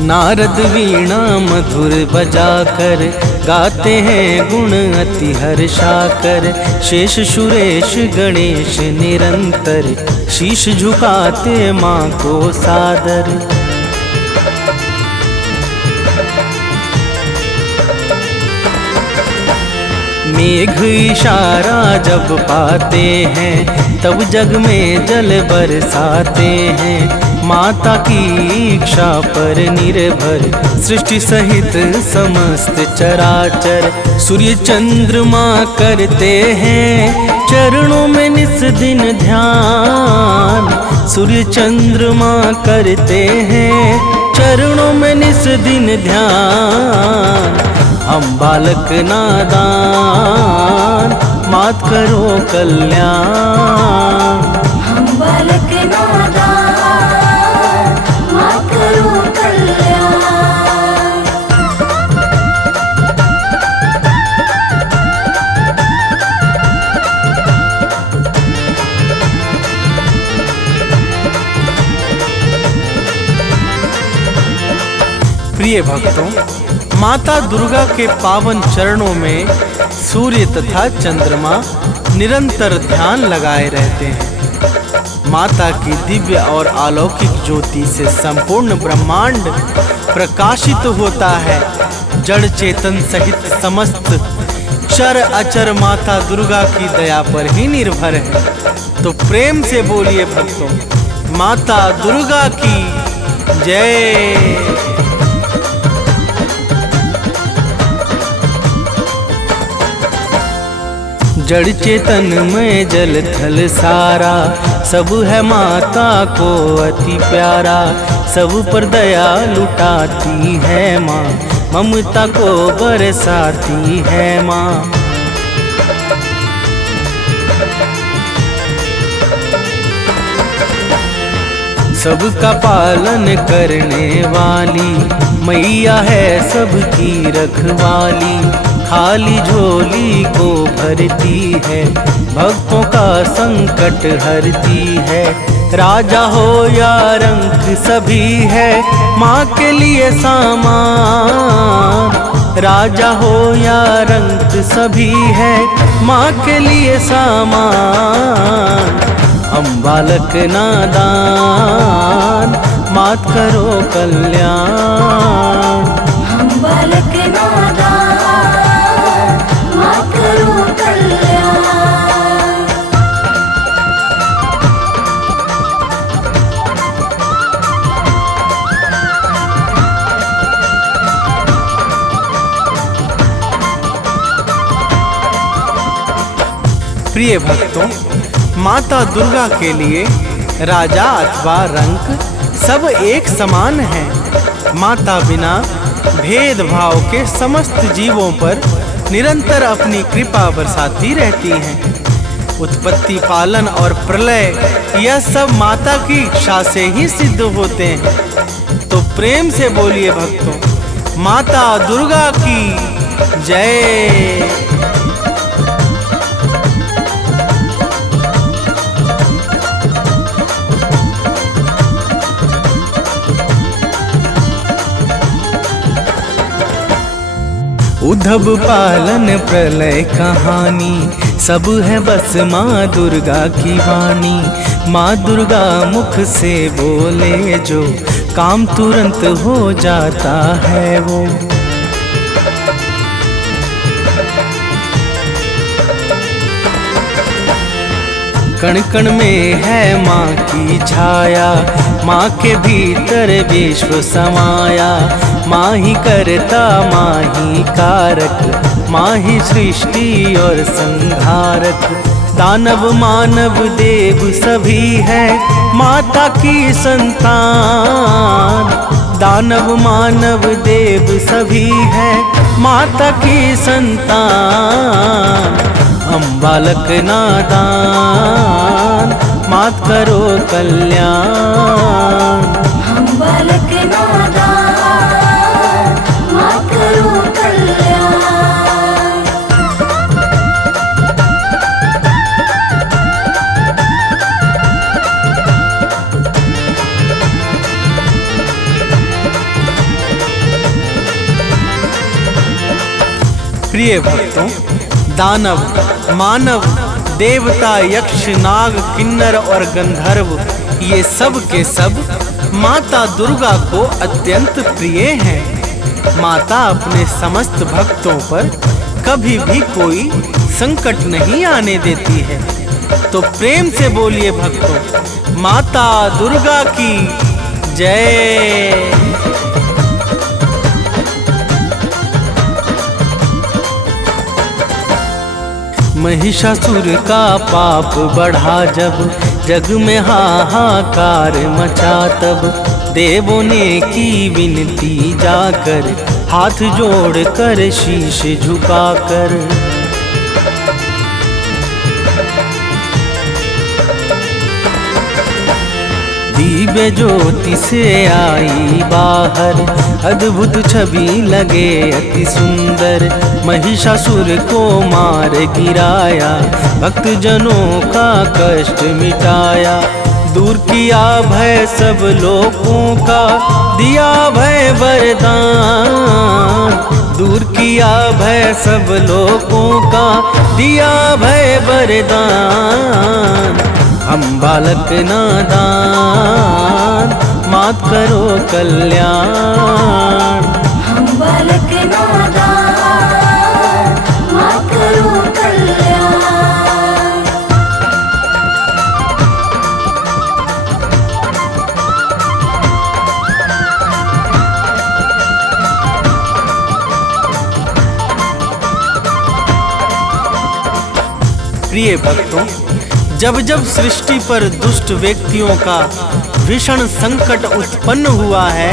नारद वीणा मधुर बजाकर गाते हैं गुण अति हर्षाकर। शेष सुरेश गणेश निरंतर शीश झुकाते माँ को सादर। मेघ इशारा जब पाते हैं, तब जग में जल बरसाते हैं। माता की इच्छा पर निर्भर सृष्टि सहित समस्त चराचर। सूर्य चंद्रमा करते हैं चरणों में निस दिन ध्यान। सूर्य चंद्रमा करते हैं चरणों में निस दिन ध्यान। हम बालक नादान, मात करो कल्याण। हम बालक नादान, मात करो कल्याण। प्रिय भक्तों, माता दुर्गा के पावन चरणों में सूर्य तथा चंद्रमा निरंतर ध्यान लगाए रहते हैं। माता की दिव्य और अलौकिक ज्योति से संपूर्ण ब्रह्मांड प्रकाशित होता है। जड़ चेतन सहित समस्त चर अचर माता दुर्गा की दया पर ही निर्भर है। तो प्रेम से बोलिए भक्तों, माता दुर्गा की जय। जड़ चेतन में जल थल सारा, सब है माता को अति प्यारा। सब पर दया लुटाती है माँ, ममता को बरसाती है माँ। सबका पालन करने वाली मैया है सबकी रखवाली। खाली झोली को भरती है, भक्तों का संकट हरती है। राजा हो या रंक सभी है माँ के लिए सामान। राजा हो या रंक सभी है माँ के लिए सामान। हम बालक नादान, मात करो कल्याण। हम बालक नादान, मात करो कल्याण। प्रिय भक्तों, माता दुर्गा के लिए राजा अथवा रंक सब एक समान हैं। माता बिना भेदभाव के समस्त जीवों पर निरंतर अपनी कृपा बरसाती रहती हैं। उत्पत्ति, पालन और प्रलय यह सब माता की इच्छा से ही सिद्ध होते हैं। तो प्रेम से बोलिए भक्तों, माता दुर्गा की जय। उद्धव पालन प्रलय कहानी सब है बस माँ दुर्गा की वाणी। माँ दुर्गा मुख से बोले जो काम तुरंत हो जाता है वो। कण कण में है माँ की छाया, माँ के भीतर विश्व समाया। माँ ही करता माँ ही कारक, माँ ही सृष्टि और संहारक। दानव मानव देव सभी है माता की संतान। दानव मानव देव सभी है माता की संतान। हम बालक नादान, मात करो कल्याण। हम बालक नादान, मात करो कल्याण। प्रिय भक्तों, दानव, मानव, देवता, यक्ष, नाग, किन्नर और गंधर्व ये सब के सब माता दुर्गा को अत्यंत प्रिय हैं। माता अपने समस्त भक्तों पर कभी भी कोई संकट नहीं आने देती है। तो प्रेम से बोलिए भक्तों, माता दुर्गा की जय। महिषासुर का पाप बढ़ा जब, जग में हाहाकार मचा तब। देवों ने की विनती जाकर, हाथ जोड़कर शीश झुकाकर। दिव्य ज्योति से आई बाहर, अद्भुत छवि लगे अति सुंदर। महिषासुर को मार गिराया, भक्त जनों का कष्ट मिटाया। दूर किया भय सब लोगों का, दिया भय वरदान। दूर किया भय सब लोगों का, दिया भय वरदान। हम बालक नादान, मात करो कल्याण। हम बालक नादान, मात करो कल्याण। प्रिय भक्तों, जब जब सृष्टि पर दुष्ट व्यक्तियों का भीषण संकट उत्पन्न हुआ है,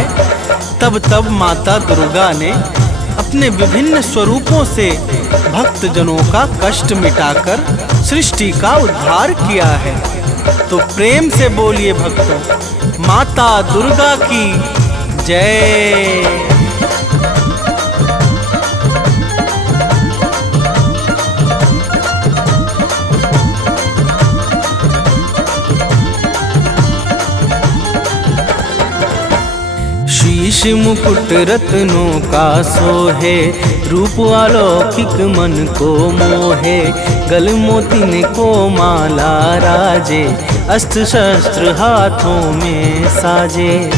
तब तब माता दुर्गा ने अपने विभिन्न स्वरूपों से भक्त जनों का कष्ट मिटाकर सृष्टि का उद्धार किया है। तो प्रेम से बोलिए भक्तों, माता दुर्गा की जय। शीश केश मुकुट रत्नों का सोहे, रूप अलौकिक मन को मोहे। गल मोतिन को माला राजे, अस्त्र शस्त्र हाथों में साजे।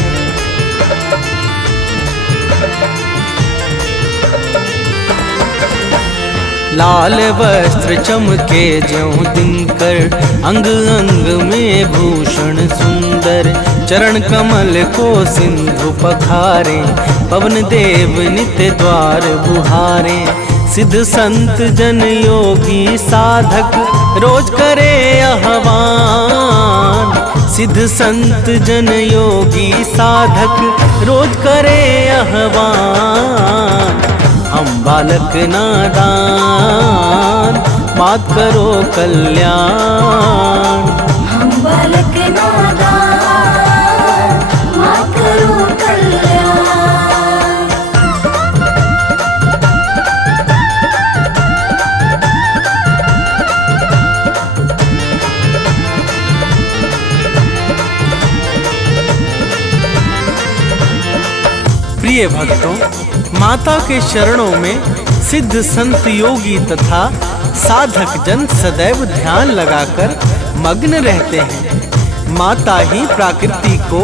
लाल वस्त्र चमके ज्यों दिनकर, अंग अंग में भूषण सुंदर। चरण कमल को सिंधु पखारे, पवन देव नित्य द्वार बुहारे। सिद्ध संत जन योगी साधक, रोज करे आह्वान। सिद्ध संत जन योगी साधक, रोज करे आह्वान। हम बालक नादान, मात करो कल्याण। हम बालक नादान, मात करो कल्याण। प्रिय भक्तों, माता के चरणों में सिद्ध संत योगी तथा साधक जन सदैव ध्यान लगाकर मग्न रहते हैं। माता ही प्रकृति को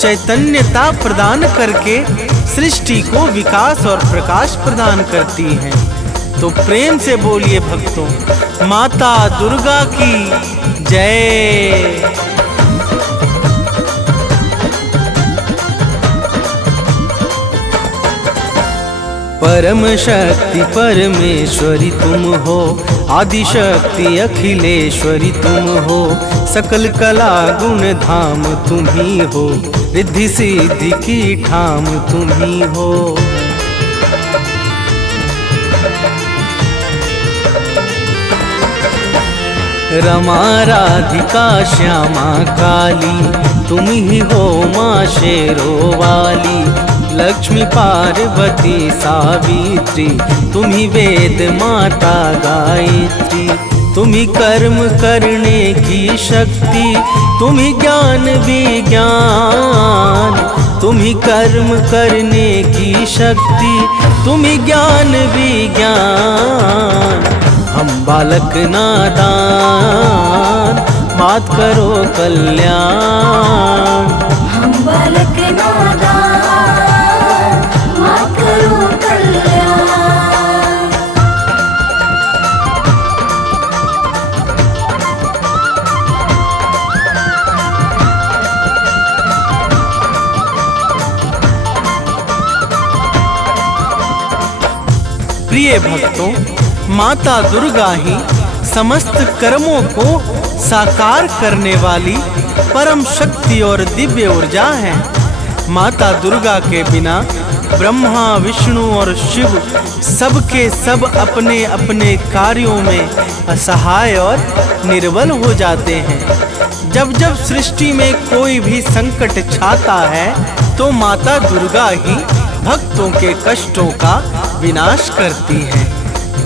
चैतन्यता प्रदान करके सृष्टि को विकास और प्रकाश प्रदान करती हैं। तो प्रेम से बोलिए भक्तों, माता दुर्गा की जय। परम शक्ति परमेश्वरी तुम हो, आदि शक्ति अखिलेश्वरी तुम हो। सकल कला गुण धाम तुम ही हो, रिद्धि सिद्धि की ठाम तुम ही हो। रमा राधिका श्यामा काली, तुम ही हो माँ शेरों वाली। लक्ष्मी पार्वती सावित्री, तुम ही वेद माता गायत्री। तुम ही कर्म करने की शक्ति, तुम ही ज्ञान विज्ञान। तुम ही कर्म करने की शक्ति, तुम ही ज्ञान विज्ञान। हम बालक नादान, मात करो कल्याण। हम बालक नादान, मात करो कल्याण। प्रिय भक्तों, माता दुर्गा ही समस्त कर्मों को साकार करने वाली परम शक्ति और दिव्य ऊर्जा है। माता दुर्गा के बिना ब्रह्मा विष्णु और शिव सबके सब अपने अपने कार्यों में असहाय और निर्बल हो जाते हैं। जब जब सृष्टि में कोई भी संकट छाता है तो माता दुर्गा ही भक्तों के कष्टों का विनाश करती है।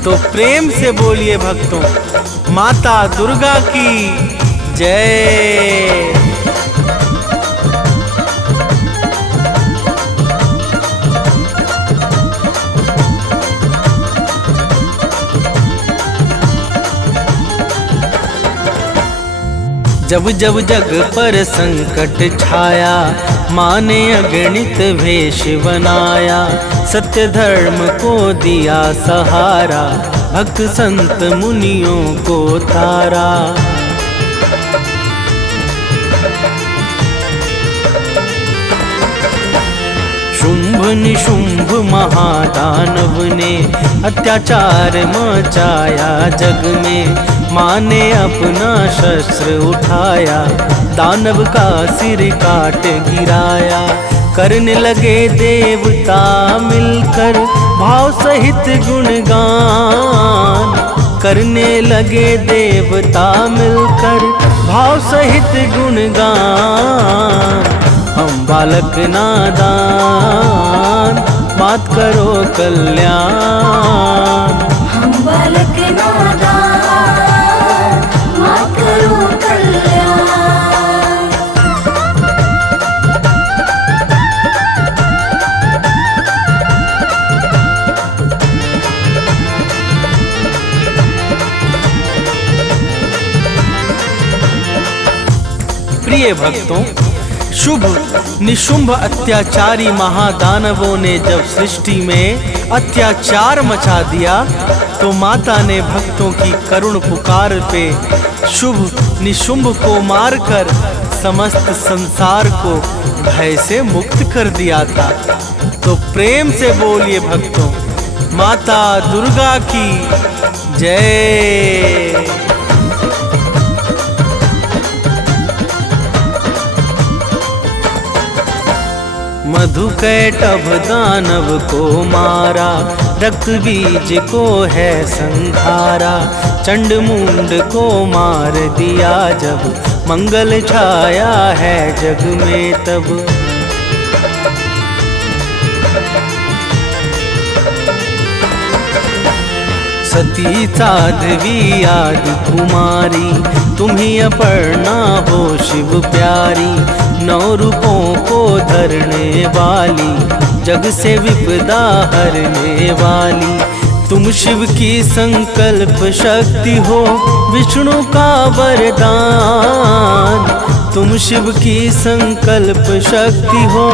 तो प्रेम से बोलिए भक्तों, माता दुर्गा की जय। जब जब जग पर संकट छाया, माँ ने अगणित वेश बनाया। सत्य धर्म को दिया सहारा, भक्त संत मुनियों को तारा। शुंभ निशुंभ महादानव ने अत्याचार मचाया जग में। माँ ने अपना शस्त्र उठाया, दानव का सिर काट गिराया। करने लगे देवता मिलकर भाव सहित गुणगान। करने लगे देवता मिलकर भाव सहित गुणगान। हम बालक नादान, मात करो कल्याण। हम बालक नादान, मात करो कल्याण। प्रिय भक्तों, शुभ निशुंभ अत्याचारी महादानवों ने जब सृष्टि में अत्याचार मचा दिया, तो माता ने भक्तों की करुण पुकार पे शुभ निशुंभ को मारकर समस्त संसार को भय से मुक्त कर दिया था। तो प्रेम से बोलिए भक्तों, माता दुर्गा की जय। मधुकैटभ दानव को मारा, रक्त बीज को है संहारा। चंड मुंड को मार दिया जब, मंगल छाया है जग में तब। सती साध्वी आदि कुमारी, तुम्ही अपर्णा हो शिव प्यारी। 9 रूपों को धरने वाली, जग से विपदा हरने वाली। तुम शिव की संकल्प शक्ति हो, विष्णु का वरदान। तुम शिव की संकल्प शक्ति हो,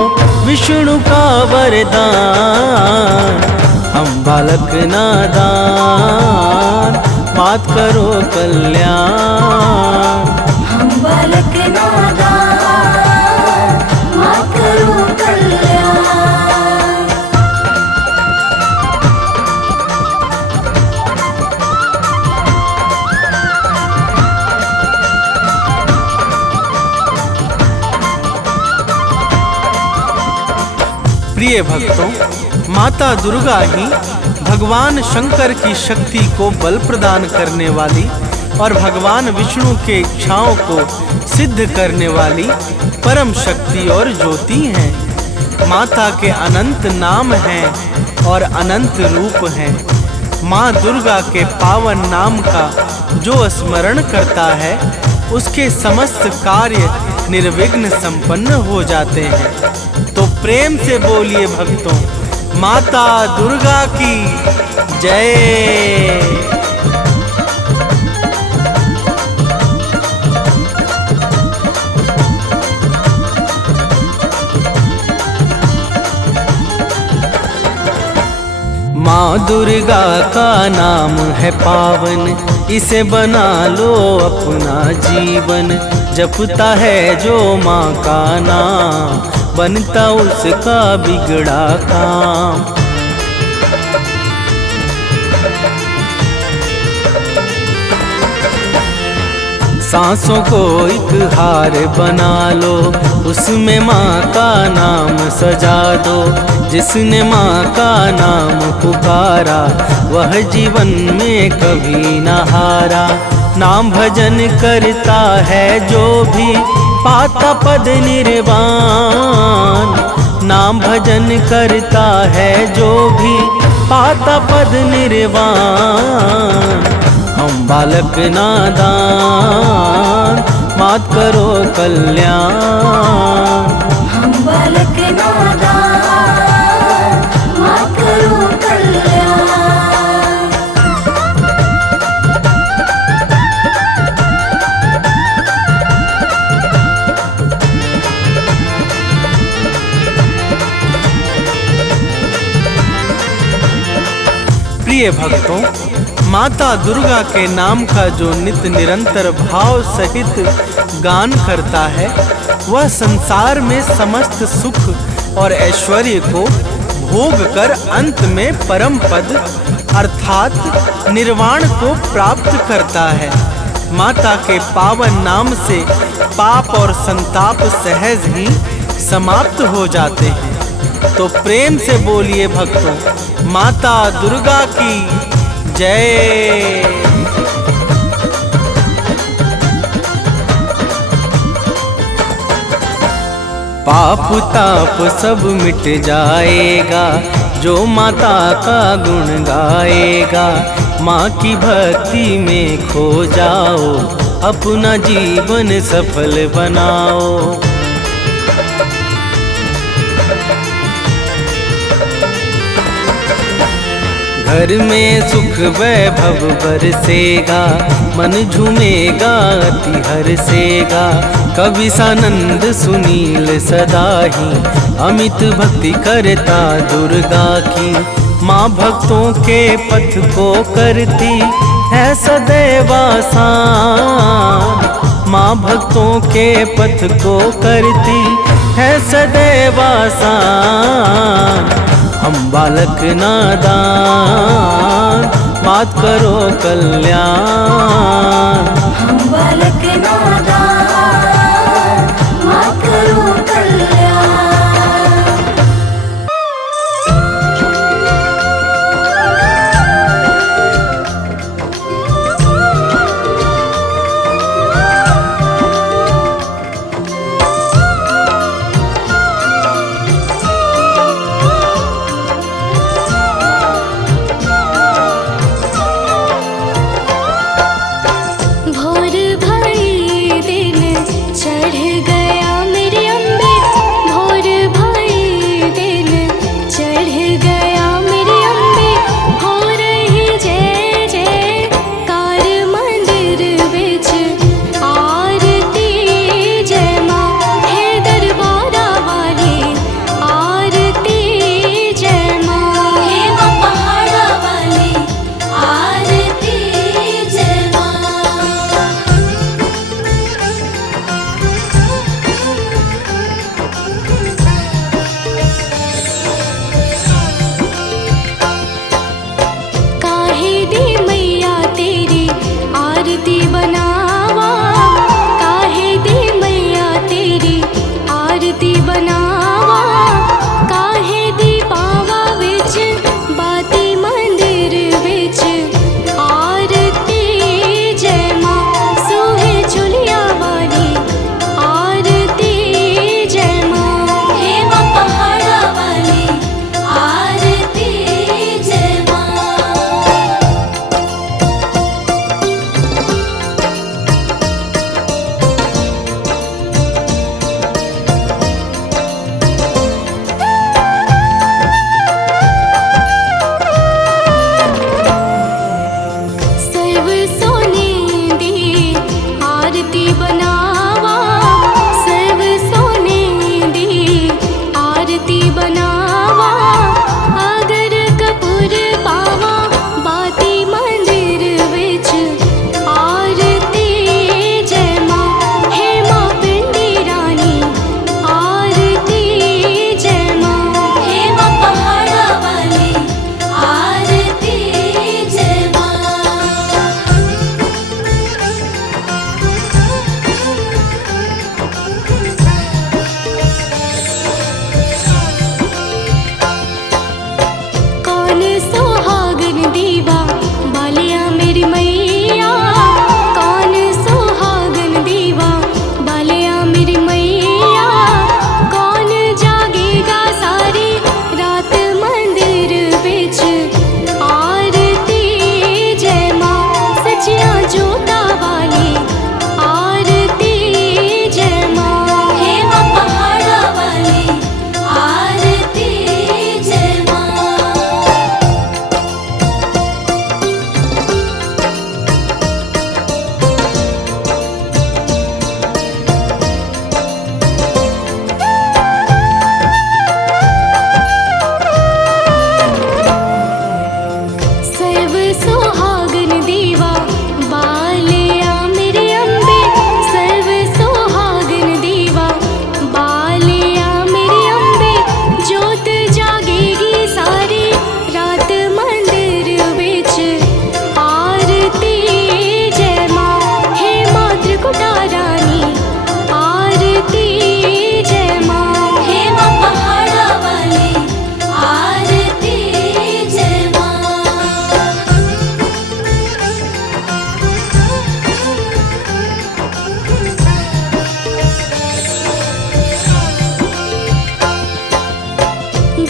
विष्णु का वरदान। हम बालक नादान, मात करो कल्याण। हम बालक नादान, मात करो कल्याण। प्रिय भक्तों, माता दुर्गा ही भगवान शंकर की शक्ति को बल प्रदान करने वाली और भगवान विष्णु के इच्छाओं को सिद्ध करने वाली परम शक्ति और ज्योति हैं। माता के अनंत नाम हैं और अनंत रूप हैं। माँ दुर्गा के पावन नाम का जो स्मरण करता है, उसके समस्त कार्य निर्विघ्न संपन्न हो जाते हैं। तो प्रेम से बोलिए भक्तों, माता दुर्गा की जय। माँ दुर्गा का नाम है पावन, इसे बना लो अपना जीवन। जपता है जो माँ का नाम, बनता उसका बिगड़ा काम। सांसों को एक हार बना लो, उसमें माँ का नाम सजा दो। जिसने माँ का नाम पुकारा, वह जीवन में कभी न हारा। नाम भजन करता है जो भी, पाता पद निर्वाण। नाम भजन करता है जो भी, पाता पद निर्वाण। हम बालक नादान, मात करो कल्याण। हम बालक नादान, मात करो कल्याण। प्रिय भक्तों, माता दुर्गा के नाम का जो नित्य निरंतर भाव सहित गान करता है, वह संसार में समस्त सुख और ऐश्वर्य को भोग कर अंत में परम पद अर्थात निर्वाण को प्राप्त करता है। माता के पावन नाम से पाप और संताप सहज ही समाप्त हो जाते हैं। तो प्रेम से बोलिए भक्तों, माता दुर्गा की जय। पाप ताप सब मिट जाएगा, जो माता का गुण गाएगा। माँ की भक्ति में खो जाओ, अपना जीवन सफल बनाओ। घर में सुख वैभव बरसेगा, मन झूमेगा अति हर्षेगा। कवि सानंद सुनील सदा ही अमित भक्ति करता दुर्गा की। माँ भक्तों के पथ को करती है सदैव आसान, माँ भक्तों के पथ को करती है सदैव आसान। हम बालक नादान मात करो कल्याण। हम बालक नादान मात करो कल्याण।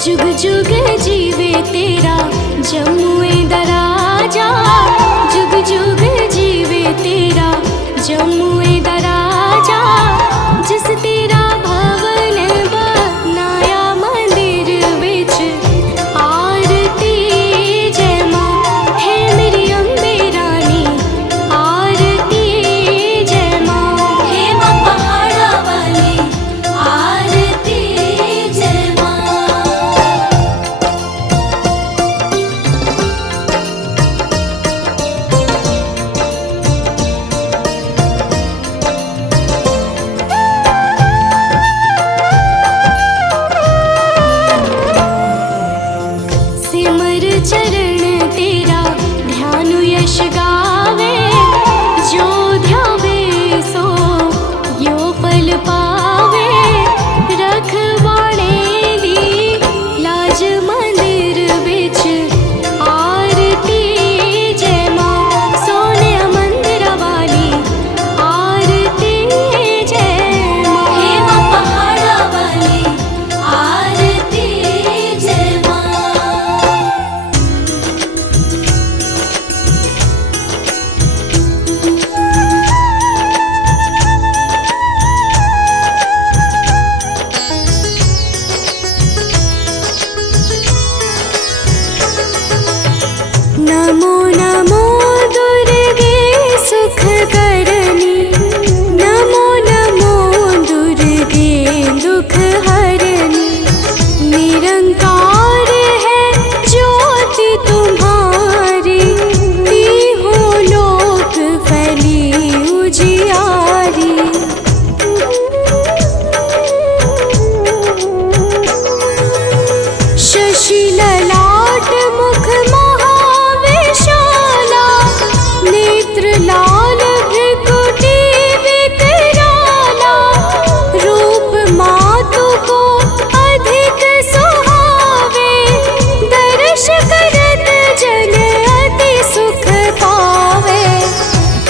जुग जुग जीवे तेरा जमुए दराजा, जुग जुग जीवे तेरा जमुए दराजा। जिस तेरा भवन बनाया मंदिर विच आरती जय मां। सुंदर चरण तेरा ध्यान यश गावे। जो ध्यावे सो यो फल पावे। रखवाणे दी लाज मंदिर विच आरती जय मां। सोने मंदिर वाली आरती जय मां। हे मां पहाड़ा वाली आरती जय मां। नमो नमो दुर्गे सुख करनी। नमो नमो दुर्गे दुख हरनी। निरंकार है ज्योति तुम्हारी। तीहों लोक फैली उजियारी। शशि ललाट मुख महाविशाला। नेत्र लाल भृकुटी विकराला। रूप मातु को अधिक सुहावे। दर्श करत जन अति सुख पावे।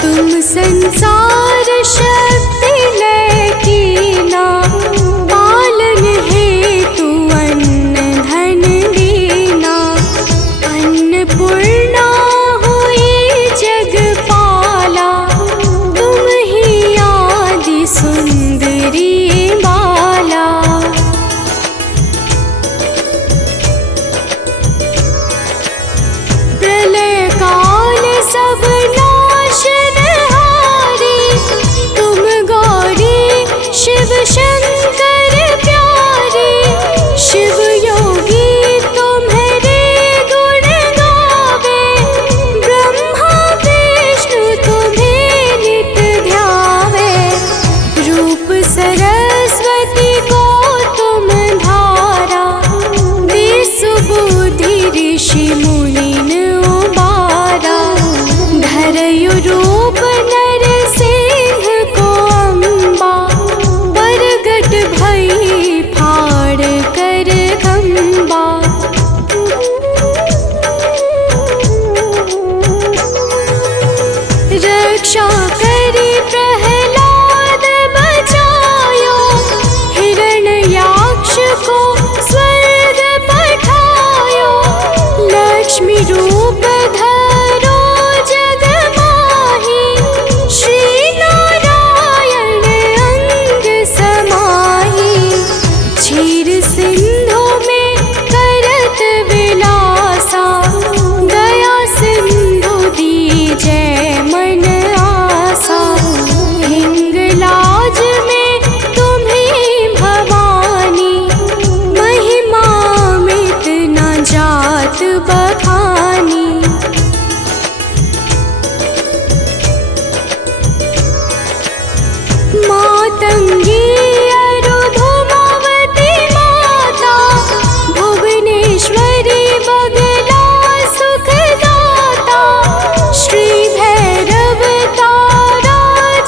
तुम संसार शक्ति लय कीना। पालन हेतु अन्न धन दीना। अन्नपूर्णा हुई जगपाला। तुम ही आदि सुंदरी बाला। प्रलय काल सब नाशनहारी। तुम गौरी शिव शंकर प्यारी। शिव योगी तुम्हारे गुण गावे। ब्रह्मा विष्णु तुम्हें नित ध्यावे। रूप सरस्वती को तुम धारा। विसुबुद्धि ऋषि मुनिन उबारा। धरयु रूप नरसिंह को अम्बा। प्रगट भई फाड़ कर खंबा। रक्षा करी प्रहलाद बचायो। हिरण्याक्ष को स्वर्ग पठायो। लक्ष्मी रूप धरो जग माही। श्री नारायण अंग समाही। क्षीर सिंधु में करत विलासा। दया सिंधु दीजै मन आसा। हिंगलाज में तुम्हीं भवानी। महिमा मित न जात बखानी। मातंगी अरुधुमावती माता। भुवनेश्वरी बगला सुखदाता। श्री भैरव तारा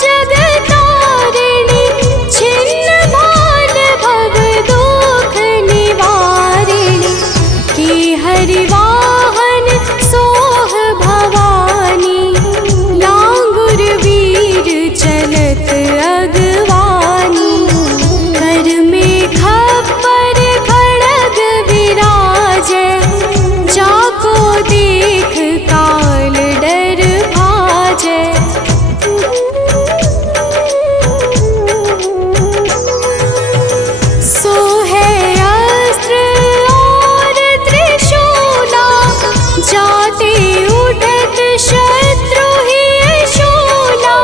जगतारिणी। छिन्न भाल भव दुख निवारिणी। की हरिवाहन सोह भवानी। लांगुर वीर चलत अगवानी। कर में खप्पर खड़ग विराजै। जाको देख काल डर भाजै। सोहे अस्त्र और त्रिशूला। जाते उठत शत्रु ही शूला।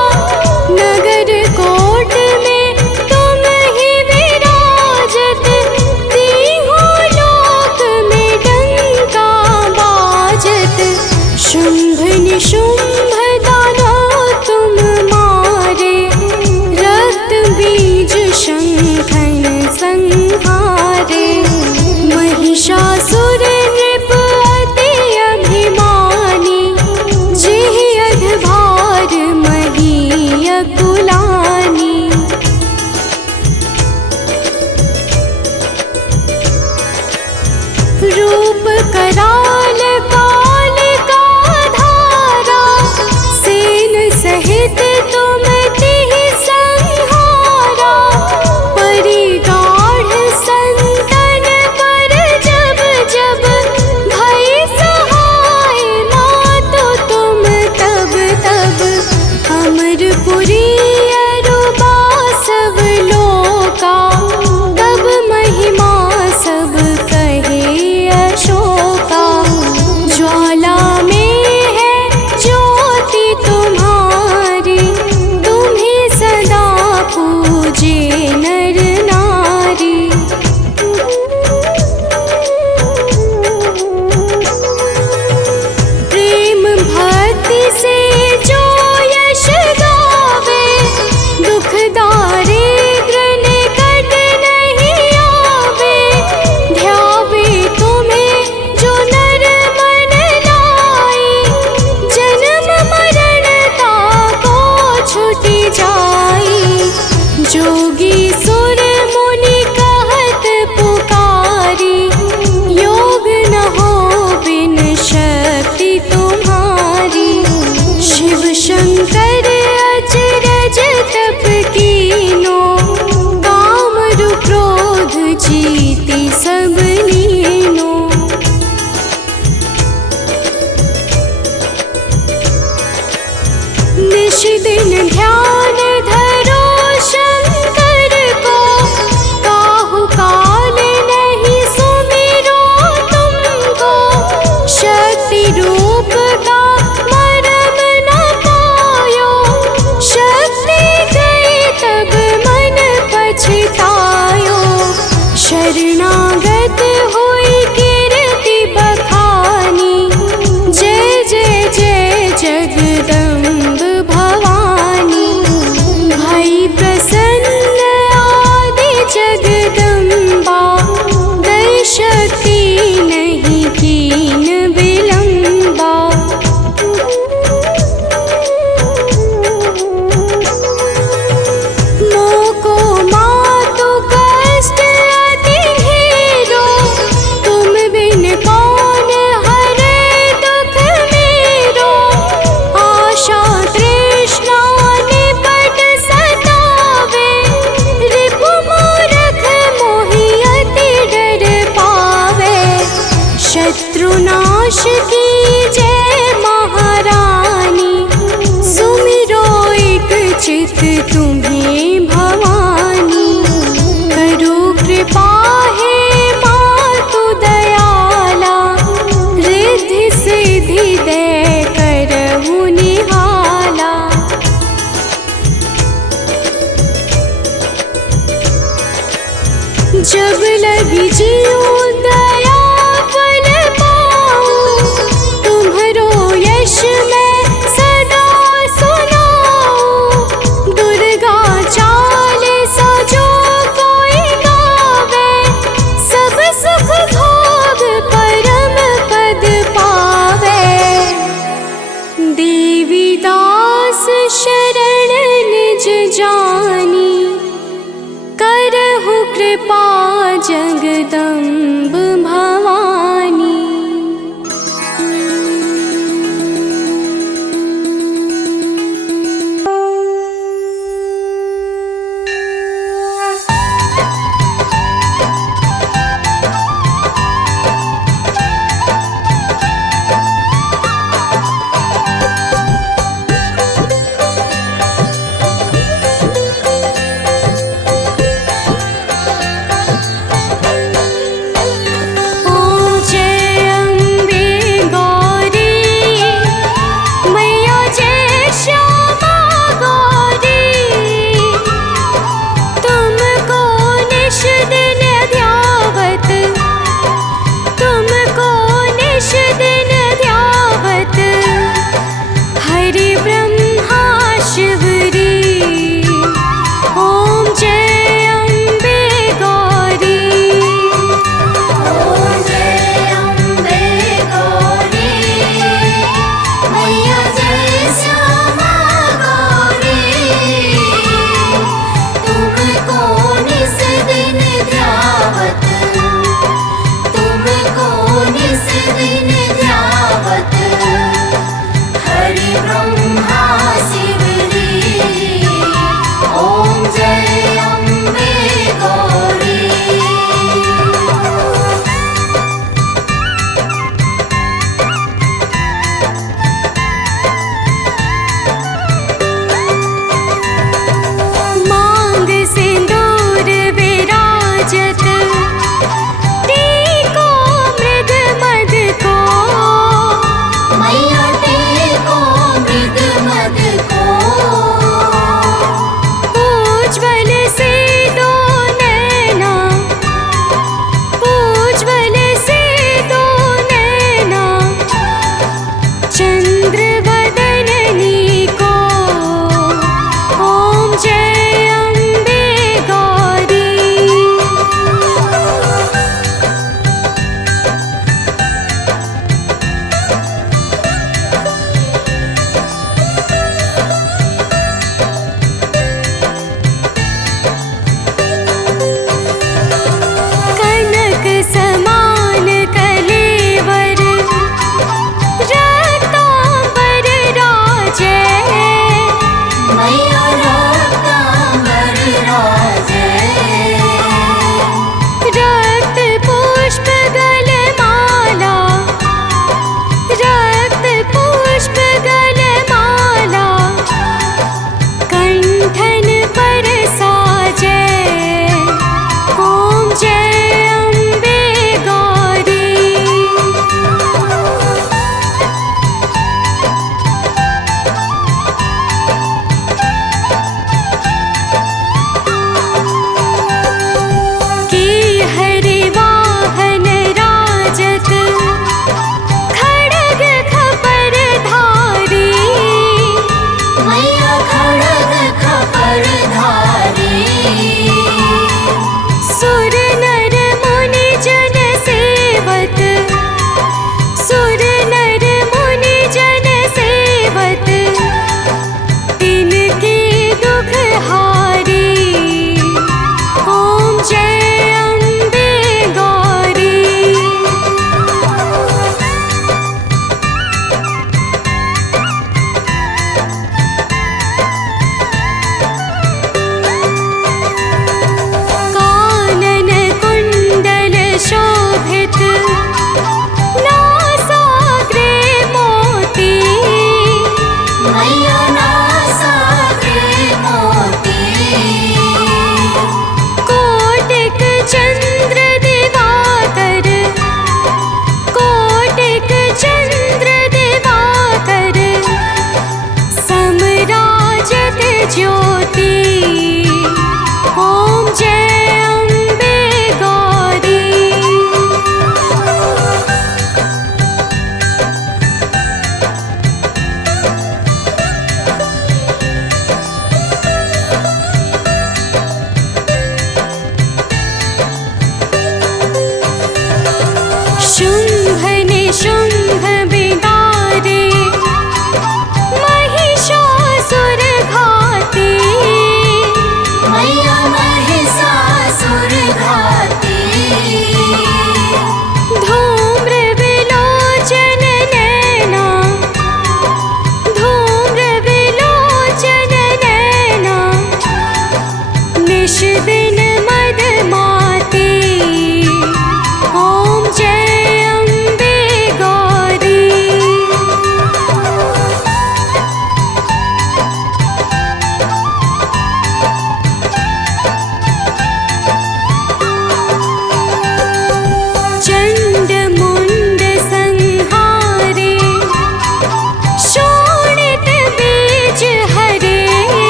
नगर कोट में तुम ही विराजत। तीहों लोक में डंका बाजत। शुंभ निशुंभ दानव तुम मारे। रक्त बीज शंखन संहारे। महिषासुर नृप अति ध्यान धरो शंकर को, काहू काल नहीं सुमिरो तुमको। शक्ति रूप का मरम न पायो, शक्ति गई तब मन पछतायो। शरणागत हुई कीर्ति बखानी, जय जय जय जगदम्ब भवानी। भई प्रसन्न आदि जगदम्बा, दई शक्ति नहीं कीन विलंबा। मोको मातु कष्ट अति ढेरो, तुम बिन कौन हरे दुख मेरो। आशा तृष्णा निपट सतावे, रिपु मूरख मोहि अति डर पावे। शत्रुनाश की जय महारानी, सुमिरो एक चित तुम्हें भवानी। करो कृपा हे मातु दयाला, रिद्धि सिद्धि दे करहु निहाला। जब लगी जीव दया फल पाऊं, तुम्हरो यश मैं सदा सुनाऊं। दुर्गा चालीसा जो कोई गावे, सब सुख भोग परम पद पावे। देवी दास शरण निज जानी, करहु कृपा जगदम्ब